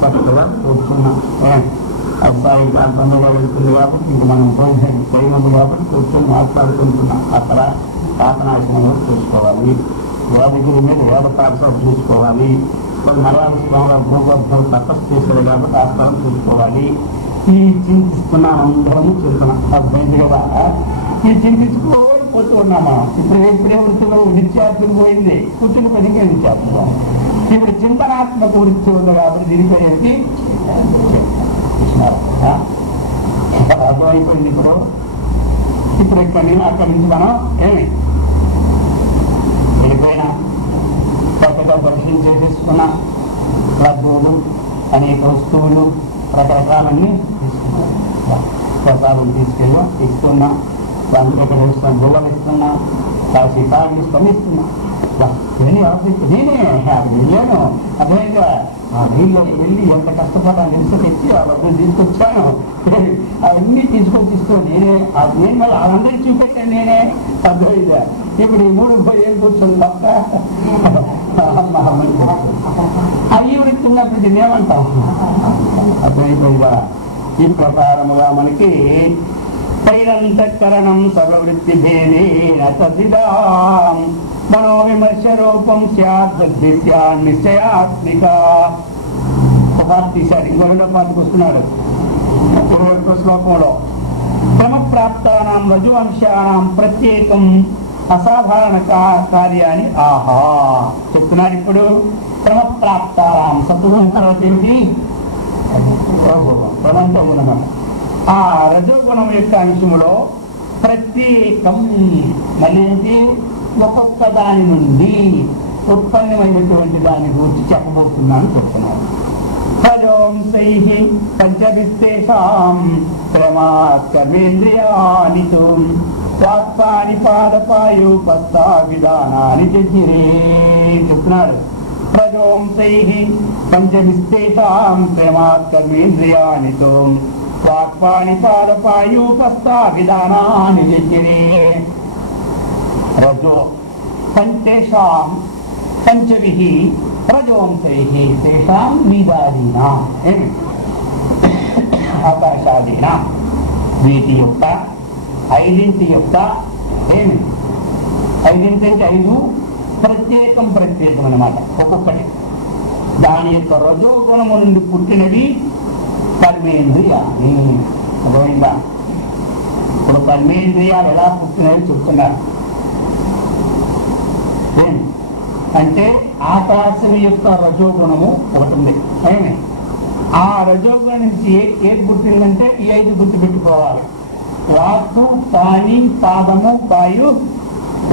చక్కగా కూర్చున్నాం. అది సాయంకాలం తొందరగా వెళ్తుంది కాబట్టి ఇంక మనం పోయినది కాబట్టి కూర్చొని మాట్లాడుకుంటున్నాం. అక్కడ పాపనాశనంలో చూసుకోవాలి, వేదగిరి మీద వేద పాఠశాల చూసుకోవాలి, కొన్ని మలయాళ భూగర్భం తపస్సు చేసేది కాబట్టి ఆ స్థలం చూసుకోవాలి. ఈ చింతిస్తున్నాం, అందరము చూస్తున్నాం. అర్థమైంది కదా? ఈ చింతించుకోవాలి పోతూ ఉన్నామా? ఇప్పుడే వృత్తిలో నిత్యార్థం పోయింది, కూర్చుని 10 నిత్యార్థం. ఇప్పుడు చింతనాత్మక వృత్తి ఉంది కాబట్టి దీని పేరు ఏంటి? అర్థమైపోయింది. ఇప్పుడు అక్కడి నుంచి మనం ఏమి వెళ్ళిపోయినా కొత్తగా పరిశీలన చేసేసుకున్నా. లడ్డూలు, అనేక వస్తువులు, రకరకాలన్నీ తీసుకున్నాం. ప్రసాదం తీసుకెళ్ళి ఇస్తున్నా, దాంట్లో ఇక్కడ ఇస్తాం, గుళ్ళలు ఇస్తున్నా, కాసి కాళ్ళు ఇస్తున్నా. ఇవన్నీ నేనే వెళ్ళాను. అర్థమైందా? ఆ నీళ్ళకి వెళ్ళి ఎంత కష్టపడ్డాను, ఎంత తెచ్చి ఆ డబ్బులు తీసుకొచ్చాను. అవన్నీ తీసుకొచ్చిస్తూ నేనే మళ్ళీ వాళ్ళందరికీ చూపెట్టాను నేనే. అర్థమైందా? ఇప్పుడు ఈ 3 పోయి ఏం కూర్చొని తప్ప అవి వృత్తి ఉన్నప్పుడు దీన్ని ఏమంటాం? అర్థమైపోయిందా? ఈ ప్రకారముగా మనకి పైరంతఃకరణం సర్వవృత్తి భేదేన తద్విదాం మనోవిమర్శ రూపం స్యాద్ నిశ్చయాత్మిక. తీశారు. ఇంకో 2వ పాటకు వస్తున్నాడు 21వ శ్లోకంలో. క్రమప్రాప్తానాం రజువంశానాం ప్రత్యేకం అసాధారణ కార్యాన్ని ఆహా చెప్తున్నారు. ఇప్పుడు క్రమప్రాప్తానాం సత్వగుణం తర్వాత ఏమిటి? గుణం. ఆ రజోగుణం యొక్క అంశంలో ప్రత్యేకం మళ్ళీ ఏంటి? ఒక్కొక్క దాని నుండి ఉత్పన్నమైనటువంటి దాని గురించి చెప్పబోతున్నాను చెప్తున్నాను. రజోంసై పంచవిస్తేషాం క్రమాత్కర్మేంద్రియాని వాక్పాని పాదపాయు పస్తా విధానాన్ని చెచ్చిరే చెప్తున్నాడు. రజోంసై పంచవిస్తేషాం క్రమాత్కర్మేంద్రియాని వాక్పాని పాదపాయు పస్తా విధానాన్ని చెచ్చిరే. రజో పంచేషాం పంచభిః రజోంసైః తేషాం నిదాదీనాం ఆకాశాదీనాం వీటి యొక్క 5 యొక్క ఏమి 5 అంటే 5 ప్రత్యేకం అన్నమాట. ఒక్కొక్కటి దాని యొక్క రజోగుణము నుండి పుట్టినవి కర్మేంద్రియాలు. అర్థమైందా? ఇప్పుడు కర్మేంద్రియాలు ఎలా పుట్టినవి చెప్తున్నారు. అంటే ఆకాశం యొక్క రజోగుణము ఒకటి ఉంది. ఆ రజోగుణం నుంచి ఏది పుట్టిందంటే ఈ 5 గుర్తు పెట్టుకోవాలి. వాక్కు, పాని, పాదము, వాయు,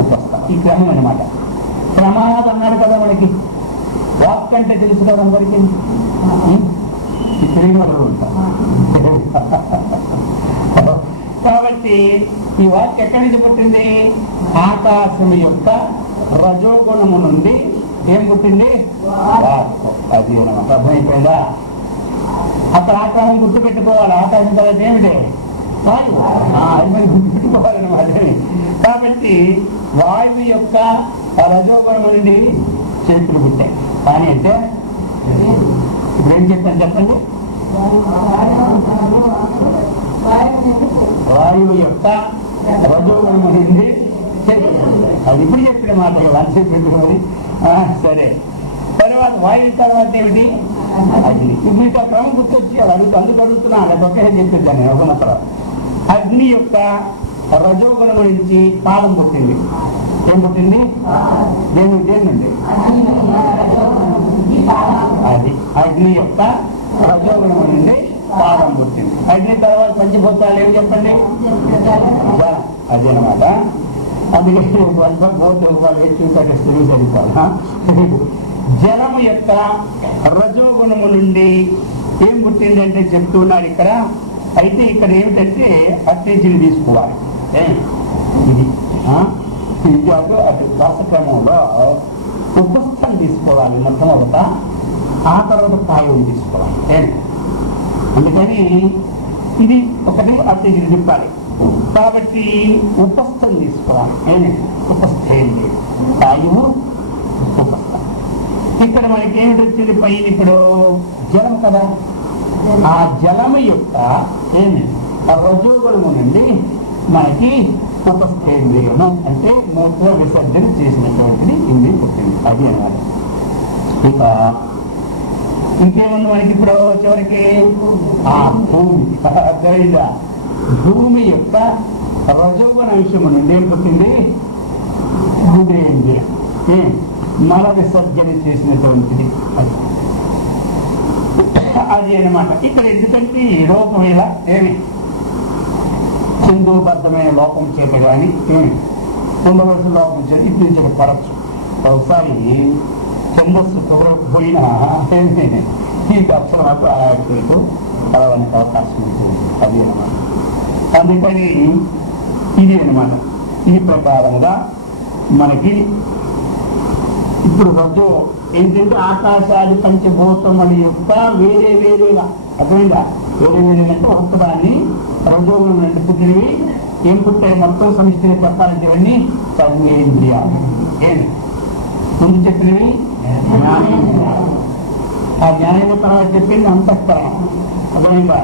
ఉపస్థ. ఈ క్రమం అనమాట. ప్రమాదం అన్నాడు కదా మనకి. వాక్ అంటే తెలుసు కదా అందరికీ. కాబట్టి ఈ వాక్ ఎక్కడి నుంచి పుట్టింది? ఆకాశం యొక్క రజోగుణము నుండి ఏం పుట్టింది? వాక్. అది అనమాట. అర్థమైపోయిందా? అక్కడ ఆకాశం గుర్తుపెట్టుకోవాలి. ఆకాశం తర్వాత ఏమిటి? వాయువు. అది మరి గుర్తుపెట్టుకోవాలన్నమాట. కాబట్టి వాయువు యొక్క రజోగుణం నుండి చేతులు పుట్టాయి. కానీ అంటే ఇప్పుడు ఏం చెప్పాను చెప్పండి? వాయువు యొక్క రజోగుణం నుండి చేతులు. అది ఇప్పుడు చెప్పిన మాట కదా, చెప్పి. సరే, తర్వాత వాయువు తర్వాత ఏమిటి? అగ్ని. ఇప్పుడు ఇంకా క్రమం గుర్తొచ్చి అందుకు అడుగుతున్నా. అందుకు ఒకే చెప్పేదాన్ని ఒక మాత్రం. అగ్ని యొక్క రజోగుణం నుంచి పాదం పుట్టింది. ఏం పుట్టింది? దేనండి? అది అగ్ని యొక్క రజోగుణం నుండి పాదం పుట్టింది. అగ్ని తర్వాత పంచభూతాలు ఏమి చెప్పండి? అది అనమాట. అందుకే వాళ్ళు చూసాక చదివిపోవాలి. జలము యొక్క రజోగుణము నుండి ఏం పుట్టిందంటే చెప్తున్నారు ఇక్కడ. అయితే ఇక్కడ ఏమిటంటే అట్టేజీని తీసుకోవాలి. ఇది అటు అటు రాసక్రమంలో ఉపస్థం తీసుకోవాలి మొట్టమొదట, ఆ తర్వాత పాయం తీసుకోవాలి. అందుకని ఇది ఒకటి అట్టేజీని తిప్పాలి. కాబట్టి ఉపస్థం తీసుకోవాలి. ఉపస్థేంది వాయువు ఉపస్థం. ఇక్కడ మనకి ఏమిటి వచ్చింది? పైన ఇప్పుడు జలం కదా. ఆ జలము యొక్క రజోగుణము నుండి మనకి ఉపస్థేంద్రియము అంటే మూత్ర విసర్జన చేసినటువంటిది ఇంది పుట్టింది. అది అన్నమాట. ఇక ఇంకేముంది మనకి ఇప్పుడు చివరికి? ఆ భూమి. అర్థమైందా? భూమి యొక్క రజోగుణ అంశము నుండి ఏం పుట్టింది? గుడేంద్రియం. మల విసర్జన చేసినటువంటిది అది అనమాట. ఇక్కడ ఎందుకంటే ఈ లోపం ఇలా ఏమి సింధుబద్ధమైన లోపం చేత కానీ పొందవలసిన లోపం చేత ఇప్పుడు పరచు. ఒకసారి ఛందస్సు కుదరకపోయినా ఈ అక్షరాలకు ఆయనకు కలవడానికి అవకాశం ఉంటుంది. అది అనమాట. అందుకని ఇది అనమాట. ఈ ప్రకారంగా మనకి ఇప్పుడు రజో ఏంటంటే ఆకాశాది పంచభూతముల యొక్క వేరే వేరేగా, అర్థమైందా? వేరే వేరేగా అంటే ఒక్కదాన్ని రజోగుణం నుండి పుట్టినవి ఏం పుట్టాయి? మొత్తం సమిష్టిగా చెప్పాలంటే ఇవన్నీ కర్మేంద్రియాలు. ఏమి ముందు చెప్పినవి? జ్ఞానేంద్రియాలు. ఆ జ్ఞానేంద్రియ తర్వాత చెప్పింది అంతఃకరణం. అర్థమైందా?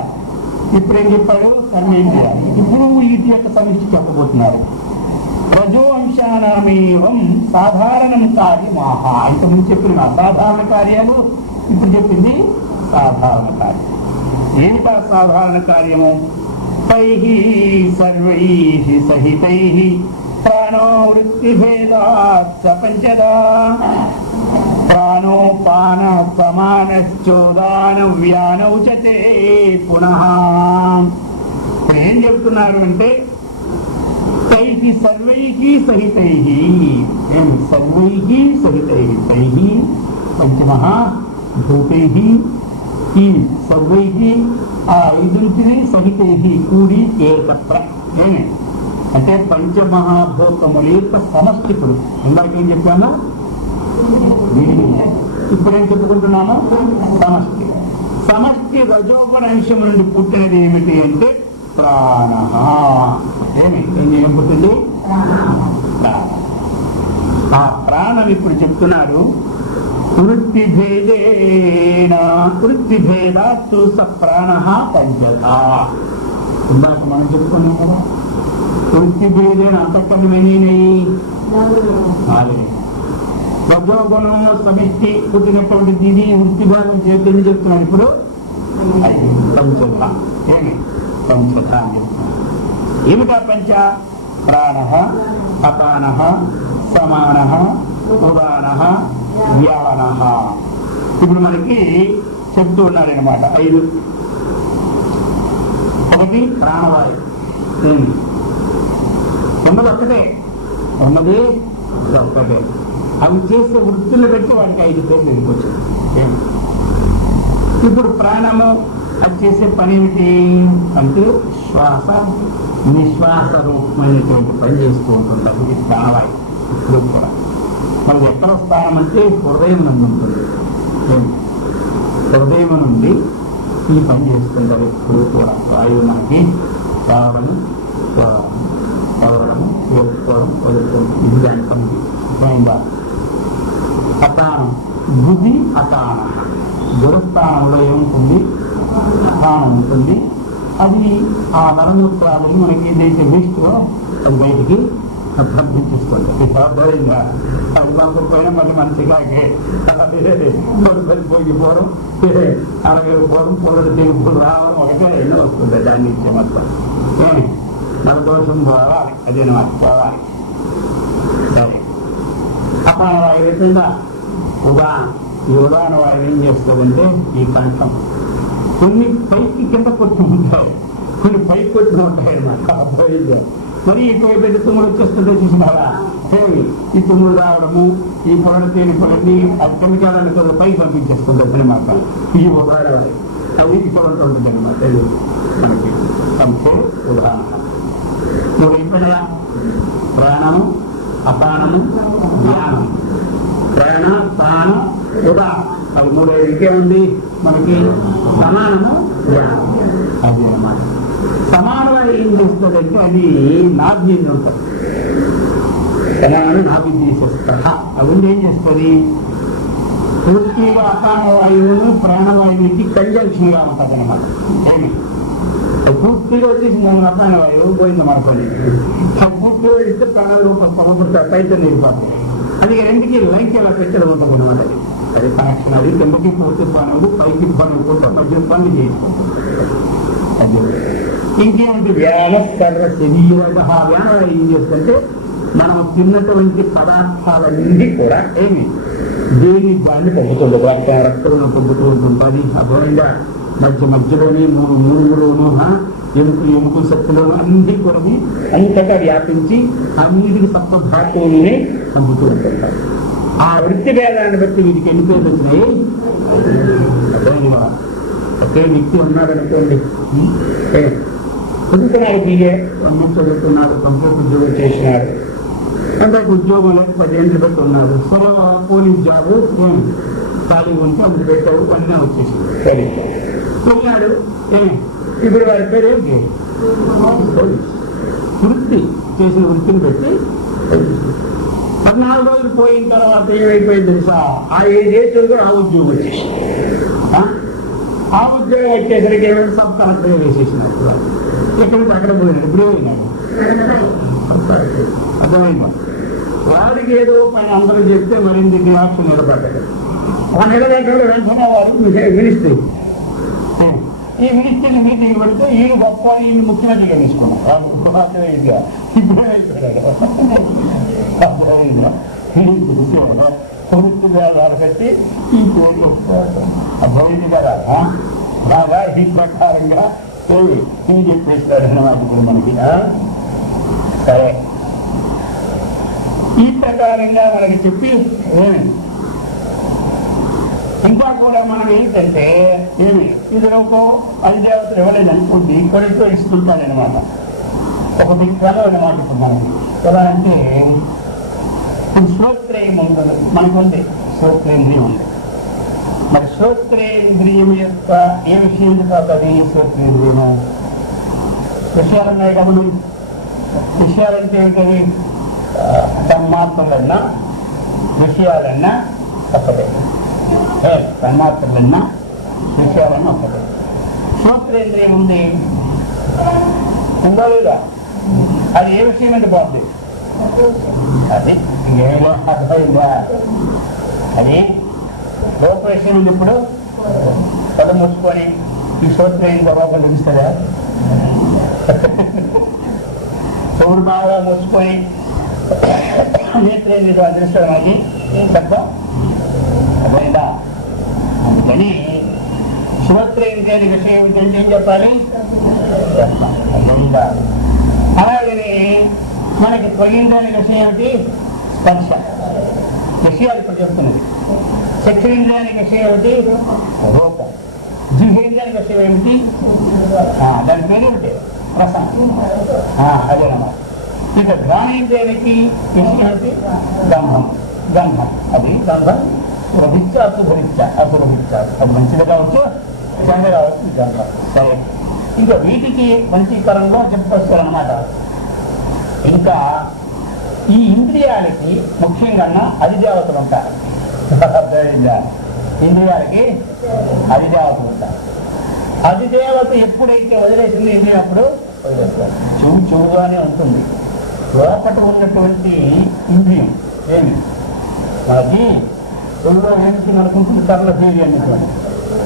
ఇప్పుడు ఏం చెప్పాడు? కర్మేంద్రియాలు. ఇప్పుడు వీటి యొక్క సమిష్టి చెప్పబోతున్నారు. రజో అంశానామేవం సాధారణం కార్యమాహ. ఇంతకుముందు చెప్పిన అసాధారణ కార్యాలు, ఇప్పుడు చెప్పింది సాధారణ కార్యం. ఏంటా సాధారణ కార్యము? తైః సర్వైః సహితైః ప్రాణో వృత్తిభేదాచ్చ పంచదా ప్రాణోపాన సమానశ్చోదాన వ్యానౌ చ తే పునః. ఇప్పుడు ఏం చెప్తున్నారు అంటే తైః సర్వైః సహితైః. సర్వైః సహితైః. తైః పంచమహాభూతైః. ఈ సర్వైః ఆ ఐదుంటిని సహితైః కూడి ఏకత్ర. అంటే పంచమహాభూతముల యొక్క సమష్టి. ఇప్పుడు ఇందాకేం చెప్పాము? ఇప్పుడేం చెప్పుకుంటున్నాము? సమష్టి. సమష్టి రజోగుణ అంశం నుండి పుట్టినది ఏమిటి అంటే ప్రాణ. ఏం పుట్టింది? ఆ ప్రాణం ఇప్పుడు చెప్తున్నారు. వృత్తిభేదేన వృత్తిభేదాత్తు స ప్రాణ పంచదా. ఇందాక మనం చెప్పుకున్నాం కదా, వృత్తిభేదేన అంతఃకరణం ఎన్ని? రజోగుణం సమిష్టి పుట్టినటువంటిది ఇది వృత్తిభేదం చేతులని చెప్తున్నాను. ఇప్పుడు పంచద. పంచద అని చెప్తున్నాను. ఏమిటా పంచ? ప్రాణ, అపాన, సమాన, ఉదాన, వ్యాన. ఇప్పుడు మనకి చెప్తూ ఉన్నారనమాట 5. ఒకటి ప్రాణవాయు, ఉన్నది ఒక్కటే, ఉన్నది ఒక్కటే. అవి చేసే వృత్తులు పెట్టి వాడికి 5 పేర్లు వెళ్ళిపోవచ్చు. ఇప్పుడు ప్రాణము అది చేసే పని ఏమిటి అంటే శ్వాస నిశ్వాస రూపమైనటువంటి పని చేస్తూ ఉంటుంది. అది ప్రాణవాయు. ఇప్పుడు కూడా మనకి ఎక్కడ స్థానం అంటే హృదయం నందు ఉంటుంది. హృదయం నుండి ఈ పని చేస్తుంటారు ఎప్పుడు కూడా. వాయువు మనకి రావడము, పోవడము, వేసుకోవడం, వదులుకోవడం, ఇది దాని పని. అతానం బుద్ధి అతాన గురస్థానంలో ఏముంటుంది? అతానం ఉంటుంది. అది ఆ నరమూత్రాలని మనకి ఏదైతే వేస్టో అది బయటికి పంపించేస్తుంది. అది పంపకపోయినా మళ్ళీ మంచిగా పోయిపోవడం, అరగకపోవడం, పొలడు తెలుగు రావడం ఒకటే రెండో వస్తుంది. దాని నుంచి మొత్తం నరదోషం పోవాలి, అదే మనకు పోవాలి. సరే, అపాన వాయువు అవుతుందా? ఈ ఉదాహరణ వాయువు ఏం చేస్తుందంటే ఈ కంఠం కొన్ని పైకి కింద కొట్టి ఉంటాయి, కొన్ని పైకి కొట్టి ఉంటాయి అన్నమాట. మరి ఈ పై పెద్ద తుమ్ములు వచ్చేస్తుంటే చూసినారా? ఈ తుమ్ములు రావడము, ఈ పొరల తేలి పొలని అది కెమికల్ కొద్దిగా పైకి పంపించేస్తుంది అన్నమాట. ఈ ఉదాహరణ అది ఇక్కడ ఉంటుంది అనమాట. మనకి అంతే ఉదాహరణ. నువ్వు అయిపోయినా ప్రాణము, అపానము, ధ్యానం. ప్రాణ ప్రాణ ఉదా అది 3 ఇంకేముంది మనకి? సమానము, ధ్యానం. అది అన్నమాట. సమానంగా ఏం చేస్తుందంటే అది నాభ్యం ఉంటుంది. సమానం నాభి తీసేస్తా. అది ఏం చేస్తుంది? పూర్తిగా అపాన వాయువును ప్రాణవాయువుకి కంజంక్షన్ గా ఉంటుంది అనమాట. ఏమి పూర్తిగా వచ్చేసింది అపాన వాయువు పోయింది మనకొని. పూర్తిగా ఇస్తే ప్రాణరూపం సమృద్ధ పైతో నిలిపోతుంది. అది రెండుకి లైన్కి అలా పెట్టడం ఉంటుంది అనమాట. అది కనెక్షన్. అది కిందకి పూర్తి పనులు, పైకి పనులు కూడా మధ్య పనులు చేసుకుంటుంది. అది ఇంకేమిటి? వ్యాన సర్వ శరీర వ్యాన ఏం చేస్తుంటే మనం తిన్నటువంటి పదార్థాలన్నీ కూడా ఏమి దేని దాన్ని పంపుతుంది. రక్తంలో పంపుతూ ఉంటుంది. అర్థమైందా? మధ్య మధ్యలోనే మూడులోనూ ఎముక శక్తులను అన్ని కూడా అంతటా వ్యాపించి అన్నిటికి సప్త ధాతువుల్ని పంపుతూ ఉంటుంటారు. ఆ వృత్తి భేదాన్ని బట్టి వీటికి ఎన్ని పేర్లు వచ్చినాయి? ఒకే వ్యక్తి ఉన్నాడనుకోండి, చదువుతున్నాడు, బీఏ చదువుతున్నాడు, కంప్యూటర్ ఉద్యోగం చేసినాడు, అందరికి ఉద్యోగంలోకి 10 ఏళ్ళు పెట్టి ఉన్నాడు. పోలీస్ జాబు ఖాళీ ఉంటే అందుకు పెట్టాడు, పనిగా వచ్చేసింది. సరే వెళ్ళాడు. ఇప్పుడు వారి పేరు ఏంటి? వృత్తి చేసిన వృత్తిని పెట్టి 14 రోజులు పోయిన తర్వాత ఏమైపోయింది తెలుసా? ఆ 5 ఏళ్ళు కూడా ఆ ఉద్యోగం వచ్చేసింది. ఆ ఉద్యోగం వచ్చేసరికి ఏమైనా సబ్ కలెక్టర్గా వేసేసినట్టు ఇక్కడ నుంచి అక్కడ పోయినాడు. ఇప్పుడు ఏమైనాడు? అర్థమైందా? వాడికి ఏదో పైన అందరూ చెప్తే మరింత యాక్షన్ నిలబడ్డాడు. ఆ నిలబడ్డాడు. వెంటనే వాడు మినిస్ట్రీ, ఈ మినిస్ట్రీని మీటింగ్ పెడితే ఈయన గొప్ప, ఈయన ముఖ్యమంత్రిగా తీసుకున్నాడు. ఇప్పుడు అయిపోయాడు. వృత్తిదారు పెట్టి ఈ పేరు అర్థమైంది కదా. బాగా ఈ ప్రకారంగా ఇది చెప్పేస్తాడు అన్నమాట ఇప్పుడు మనకి. సరే, ఈ ప్రకారంగా మనకి చెప్పి ఇంకా కూడా మనం ఏంటంటే ఏమి ఇదిలో 5 దేవతలు ఇవ్వలేదు అనుకోండి, ఇక్కడితో ఇస్తుంటానమాట. ఒక దిక్కాలో అన్నమాట. ఇప్పుడు మనకి ఎలా అంటే శ్రోత్రేయం ఉంటుంది, మనకుంది శ్రోత్రేంద్రియం ఉంది. మరి శ్రోత్రేంద్రియం యొక్క ఏ విషయం కాదు? శ్రోత్రేంద్రియము విషయాలున్నాయి కదా. విషయాలంటే ఏంటది? తన్మాత్రలన్నా విషయాలన్నా ఒక్కటే. తన్మాత్రలన్నా విషయాలన్నా ఒక్కటే. శ్రోత్రేంద్రియం ఉంది, ఉందా లేదా? అది ఏ విషయం అంటే బాగుంది? అది ఇంకేమైనా అర్థమైందా? అది లోప విషయం ఉంది. ఇప్పుడు కళ్ళు మూసుకొని ఈ శ్రోత్రేంద్రియ లోపల నిలుస్తారా? చెవుడు బాగా మూసుకొని నేత్రేంద్రియ అదృష్టానికి తప్ప అర్థమైందా? అందుకని శ్రోత్రేంద్రియానికి విషయం తెలిసి ఏం చెప్పాలి? అర్థమైందా? మనకి త్వగింద్రానికి విషయం ఏమిటి? స్పర్శ. విషయాలు ఇప్పుడు చెప్తున్నది. చక్షురింద్రానికి విషయం ఏమిటి? రూపం. జిహేంద్రానికి విషయం ఏమిటి? దాని పేరు ఏమిటి? రసం. అదేనమాట. ఇక ఘ్రాణేంద్రియానికి విషయం ఏమిటి? గంధం. గంధం అది గంధం శుభరిచ్చ అశుభరిచ్చ అశుభరిచ్చ అది మంచిది కావచ్చు, చెడ్డ కావచ్చు. గంధం సరే. ఇంకా వీటికి మంచీకరణలో చెప్పుకొస్తారనమాట. ఇంకా ఈ ఇంద్రియాలకి ముఖ్యంగా అధిదేవతలు ఉంటారు. ఇంద్రియాలకి అధిదేవతలు ఉంటారు. అధిదేవత ఎప్పుడైతే వదిలేసింది ఇంద్రియాప్పుడు వదిలేస్తారు. చెవుగానే ఉంటుంది. లోపట ఉన్నటువంటి ఇంద్రియం ఏమి మనకి చెవులో ఏమిటి అనుకుంటుంది? కర్ల తీరి అనేటువంటి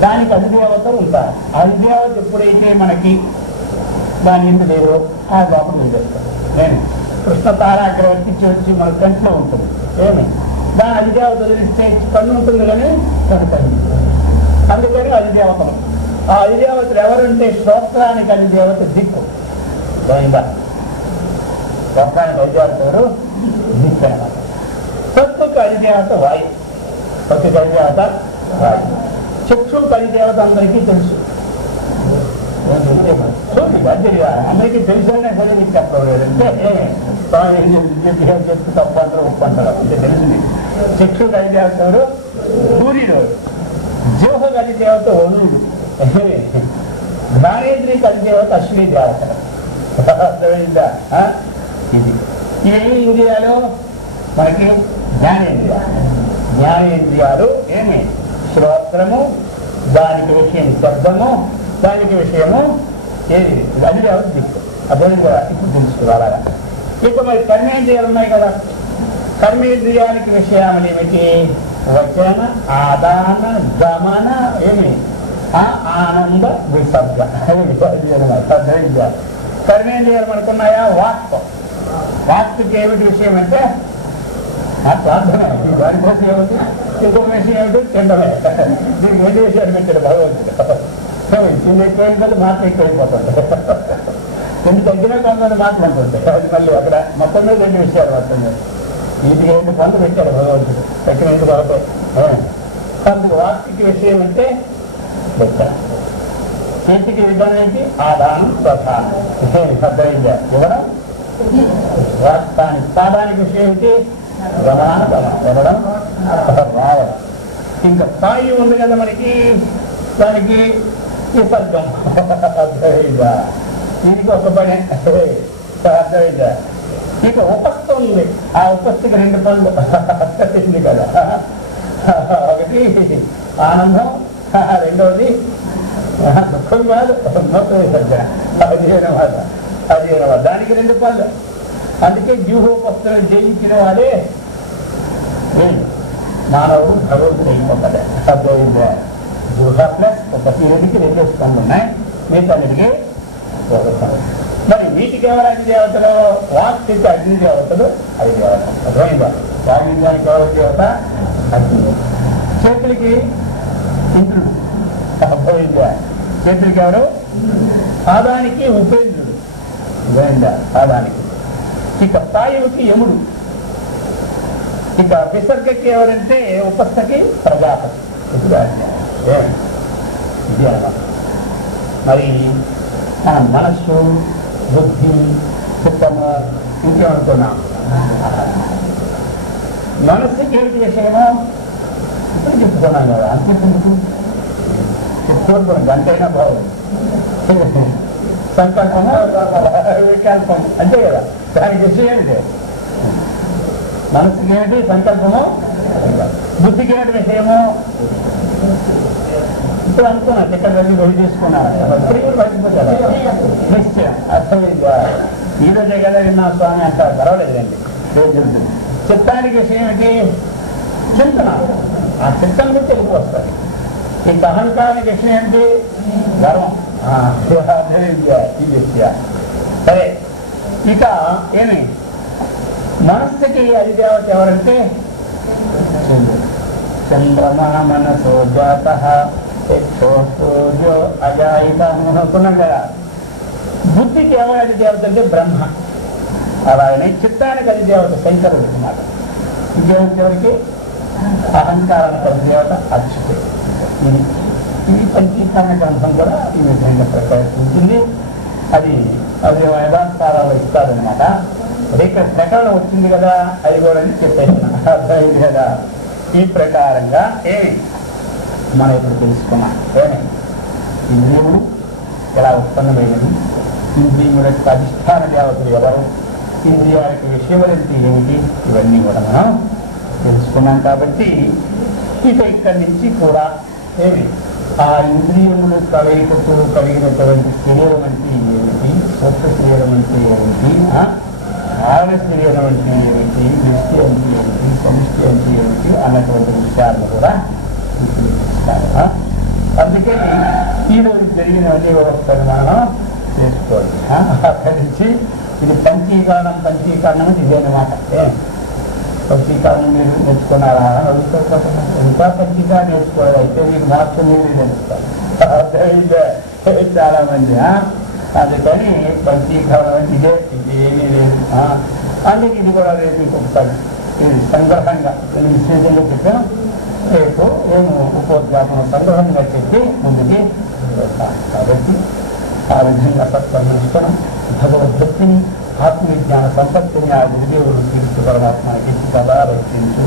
దానికి అధిదేవతలు ఉంటారు. అధిదేవత ఎప్పుడైతే మనకి దాని ఎందుకు లేదో ఆ లోపల వదిలేస్తారు. నేను కృష్ణ తారాగ్ర వచ్చి మన కంట్లో ఉంటుంది. ఏమి దాని అధిదేవత వదిలిస్తే కన్ను ఉంటుంది కానీ కన్ను. అందుకని అధిదేవతలు. ఆ అధిదేవతలు ఎవరంటే శ్రోత్రానికి అధిదేవత దిక్కు. పోయిందా? శ్రోత్రానికి అధిదేవత ఎవరు? దిక్కు అనమాట. సత్తుకు అధిదేవత వాయు. సత్తుకు అధిదేవత వాయు. చక్షుకు అధిదేవత అందరికీ తెలుసు. అందరికీ తెలుసునే చదివి చెప్పలేదంటే చెప్తూ తప్పు అంటారు, ఉప్పు అంటారు అంటే తెలిసింది. చక్షుకు అధిదేవత ఎవరు? సూర్యుడు. జీవకు అధిదేవత వరుణుడు. జ్ఞానేంద్రికి అధిదేవత అశ్విని దేవత. అర్థమైందా? ఇది ఇవి ఇంద్రియాలు మనకి జ్ఞానేంద్రియాలు. జ్ఞానేంద్రియాలు ఏమి? శ్రోత్రము, దానికి విషయం శబ్దము, దానికి విషయము ఏది? అధిదేవత దిక్కు. అర్థమైంది కదా? ఇప్పుడు తెలుసుకోవాలా? ఇక మరి కర్మేంద్రియాలు ఉన్నాయి కదా. కర్మేంద్రియానికి విషయాలు ఏమిటి? వచన, ఆదాన, గమన, ఏమి? ఆనంద, విసర్గ. కర్మేంద్రియాలు మనకున్నాయా? వాక్. వాక్కి ఏమిటి విషయం అంటే ప్రార్థన. దానికోసం ఏమిటి? ఇంకొక విషయం ఏమిటి? తిండమే. దీనికి ముందు విషయాలు పెట్టాడు భగవంతుడు. ఇది ఎక్కువైందంటే మాటలు ఎక్కువైపోతుంది. రెండు తగ్గినా కొంతమంది మాట్లాడుతుంటాయి. అది మళ్ళీ అక్కడ మొత్తం మీద రెండు విషయాలు వస్తుంది. వీటికి 2 పనులు పెట్టాడు భగవంతుడు. పెట్టిన ఎందుకు వరకు అందుకు వాక్కి విషయం అంటే చేతికి విధానం ఏంటి? ఆదానం, స్వధానం. అర్థమైందా? ఇవ్వడం. పాదానికి విషయం ఏంటి? గమనాన గమనం. ఇవ్వడం, రావడం. ఇంకా స్థాయి ఉంది కదా మనకి, దానికి విసర్గం. అర్థమైందా? దీనికి ఒక పని. అర్థమైందా? ఇక ఉపస్థ ఉంది. ఆ ఉపస్థికి 2 పనులు అర్థమైంది కదా. ఒకటి ఆనందం, రెండవది దుఃఖం కాదు, విసర్జన. అది అనమాట. దానికి 2 పనులు. అందుకే వ్యూహోపస్తులను జయించిన వాడే మానవుడు భగవంతుడు అయిపోతాడు. అర్థమైందా? వ్యూహ ప్లస్ ఒక పీరియడ్కి 2 పనులు ఉన్నాయి. మిగతానికి మరి వీటికి ఎవరు అధిదేవతలు? వాక్కి అగ్నిదేవతలు అధిదేవత. అర్థమైందా? వాగ్దానికి ఎవరు దేవత? అగ్ని. చేతులకి ఇంద్రుడు. అర్థమైందా? చేతులకి ఎవరు? పాదానికి ఉపేంద్రుడు. అర్థమైందా? పాదానికి. ఇక స్థాయువుకి యముడు. ఇక విసర్గకి ఎవరంటే ఉపస్థకి ప్రజాపతి. ఇది అన్నమాట. మరి మన మనస్సు, బుద్ధి, చిత్తము ఇంకేమనుకున్నాం. మనస్సుకి ఏమిటి విషయమో ఇప్పుడు చెప్పుకున్నాం కదా. అంతేందుకు చెప్పుకోవడం గంటైనా బాగుంది. సంకల్పము, వికల్పం అంతే కదా. దానికి విషయం ఏంటి? మనస్సుకి ఏంటి? సంకల్పము. బుద్ధికి ఏంటి విషయము? ఇప్పుడు అనుకున్నా ఇక్కడ వెళ్ళి వెళ్ళి తీసుకున్నాను. ఇప్పుడు కూడా మర్చిపోతారు. నిశ్చయం. అర్థమైందా? ఈ రోజే కదా విన్నా స్వామి అంటారు. పర్వాలేదండి. చిత్తానికి విషయం ఏంటి? చింతన. ఆ చింతన గురించి వెళ్ళిపోస్తారు. ఈ అహంకారానికి విషయం ఏంటి? గర్వం. ఈ విషయ సరే. ఇక ఏమి మనస్సుకి అధిదేవత ఎవరంటే చంద్రమా మనసో జాత అజాయిత అనుకున్నాం కదా. బుద్ధికి ఎవరి అధిదేవత అంటే బ్రహ్మ. అలాగనే చిత్తానికి అది దేవత శంకరుడు అన్నమాట. విద్యానికి ఎవరికి అహంకారానికి అది దేవత అచ్యుతే. ఈ పంచీకరణ గ్రంథం కూడా ఈ విధంగా ప్రకటించింది. అది వేదాంతారాలు ఇస్తారనమాట. అదే ఇక్కడ ప్రకటన వచ్చింది కదా, అది కూడా చెప్పేసిన అర్థమైంది కదా. ఈ ప్రకారంగా మనం ఇప్పుడు తెలుసుకున్నాం. ఇంద్రియములు ఎలా ఉత్పన్నమైనది, ఇంద్రియముల యొక్క అధిష్టాన దేవతలు ఎవరు, ఇంద్రియాలకు విషయమేంటి ఏమిటి, ఇవన్నీ కూడా మనం తెలుసుకున్నాం. కాబట్టి ఇక ఇక్కడి నుంచి కూడా ఆ ఇంద్రియములు కలయికతో కలిగినటువంటి శరీరం అంటే ఏమిటి, సూక్ష్మ శరీరం అంటే ఏమిటి, కారణ శరీరం అంటే ఏమిటి, దృష్టి అంటే ఏమిటి, సమిష్టి అంటే ఏమిటి అన్నటువంటి విషయాలను కూడా చూపిస్తారు. అందుకని ఈరోజు జరిగినవన్నీ ఒకసారి మనం చేసుకోవాలి. అక్కడి నుంచి ఇది పంచీకరణం ఇదేనమాట. పంచీకరణం మీరు నేర్చుకున్నారా ఇంకా పంచీకరణ నేర్చుకోవాలి. అయితే మీకు మార్పులు నేర్చుకోవాలి. చాలా మంది అందుకని పంచీకరణం అంటే ఇదేమీ లేదు. అందుకే ఇది కూడా రేపు ఇంకొకసారి ఇది సంగ్రహంగా విశేషంగా చెప్పాం. రేపు నేను ఉపోద్ఘాపన సంగ్రహంగా చెప్పి ముందుకి వెళ్తాను. కాబట్టి ఆ విధంగా సత్పరిష్టం భగవద్భక్తిని ఆత్మవిజ్ఞాన సంపత్తిని ఆ గురుదేవుడు శ్రీకృష్ణ పరమాత్మ ఎత్తి కదా రక్షించు.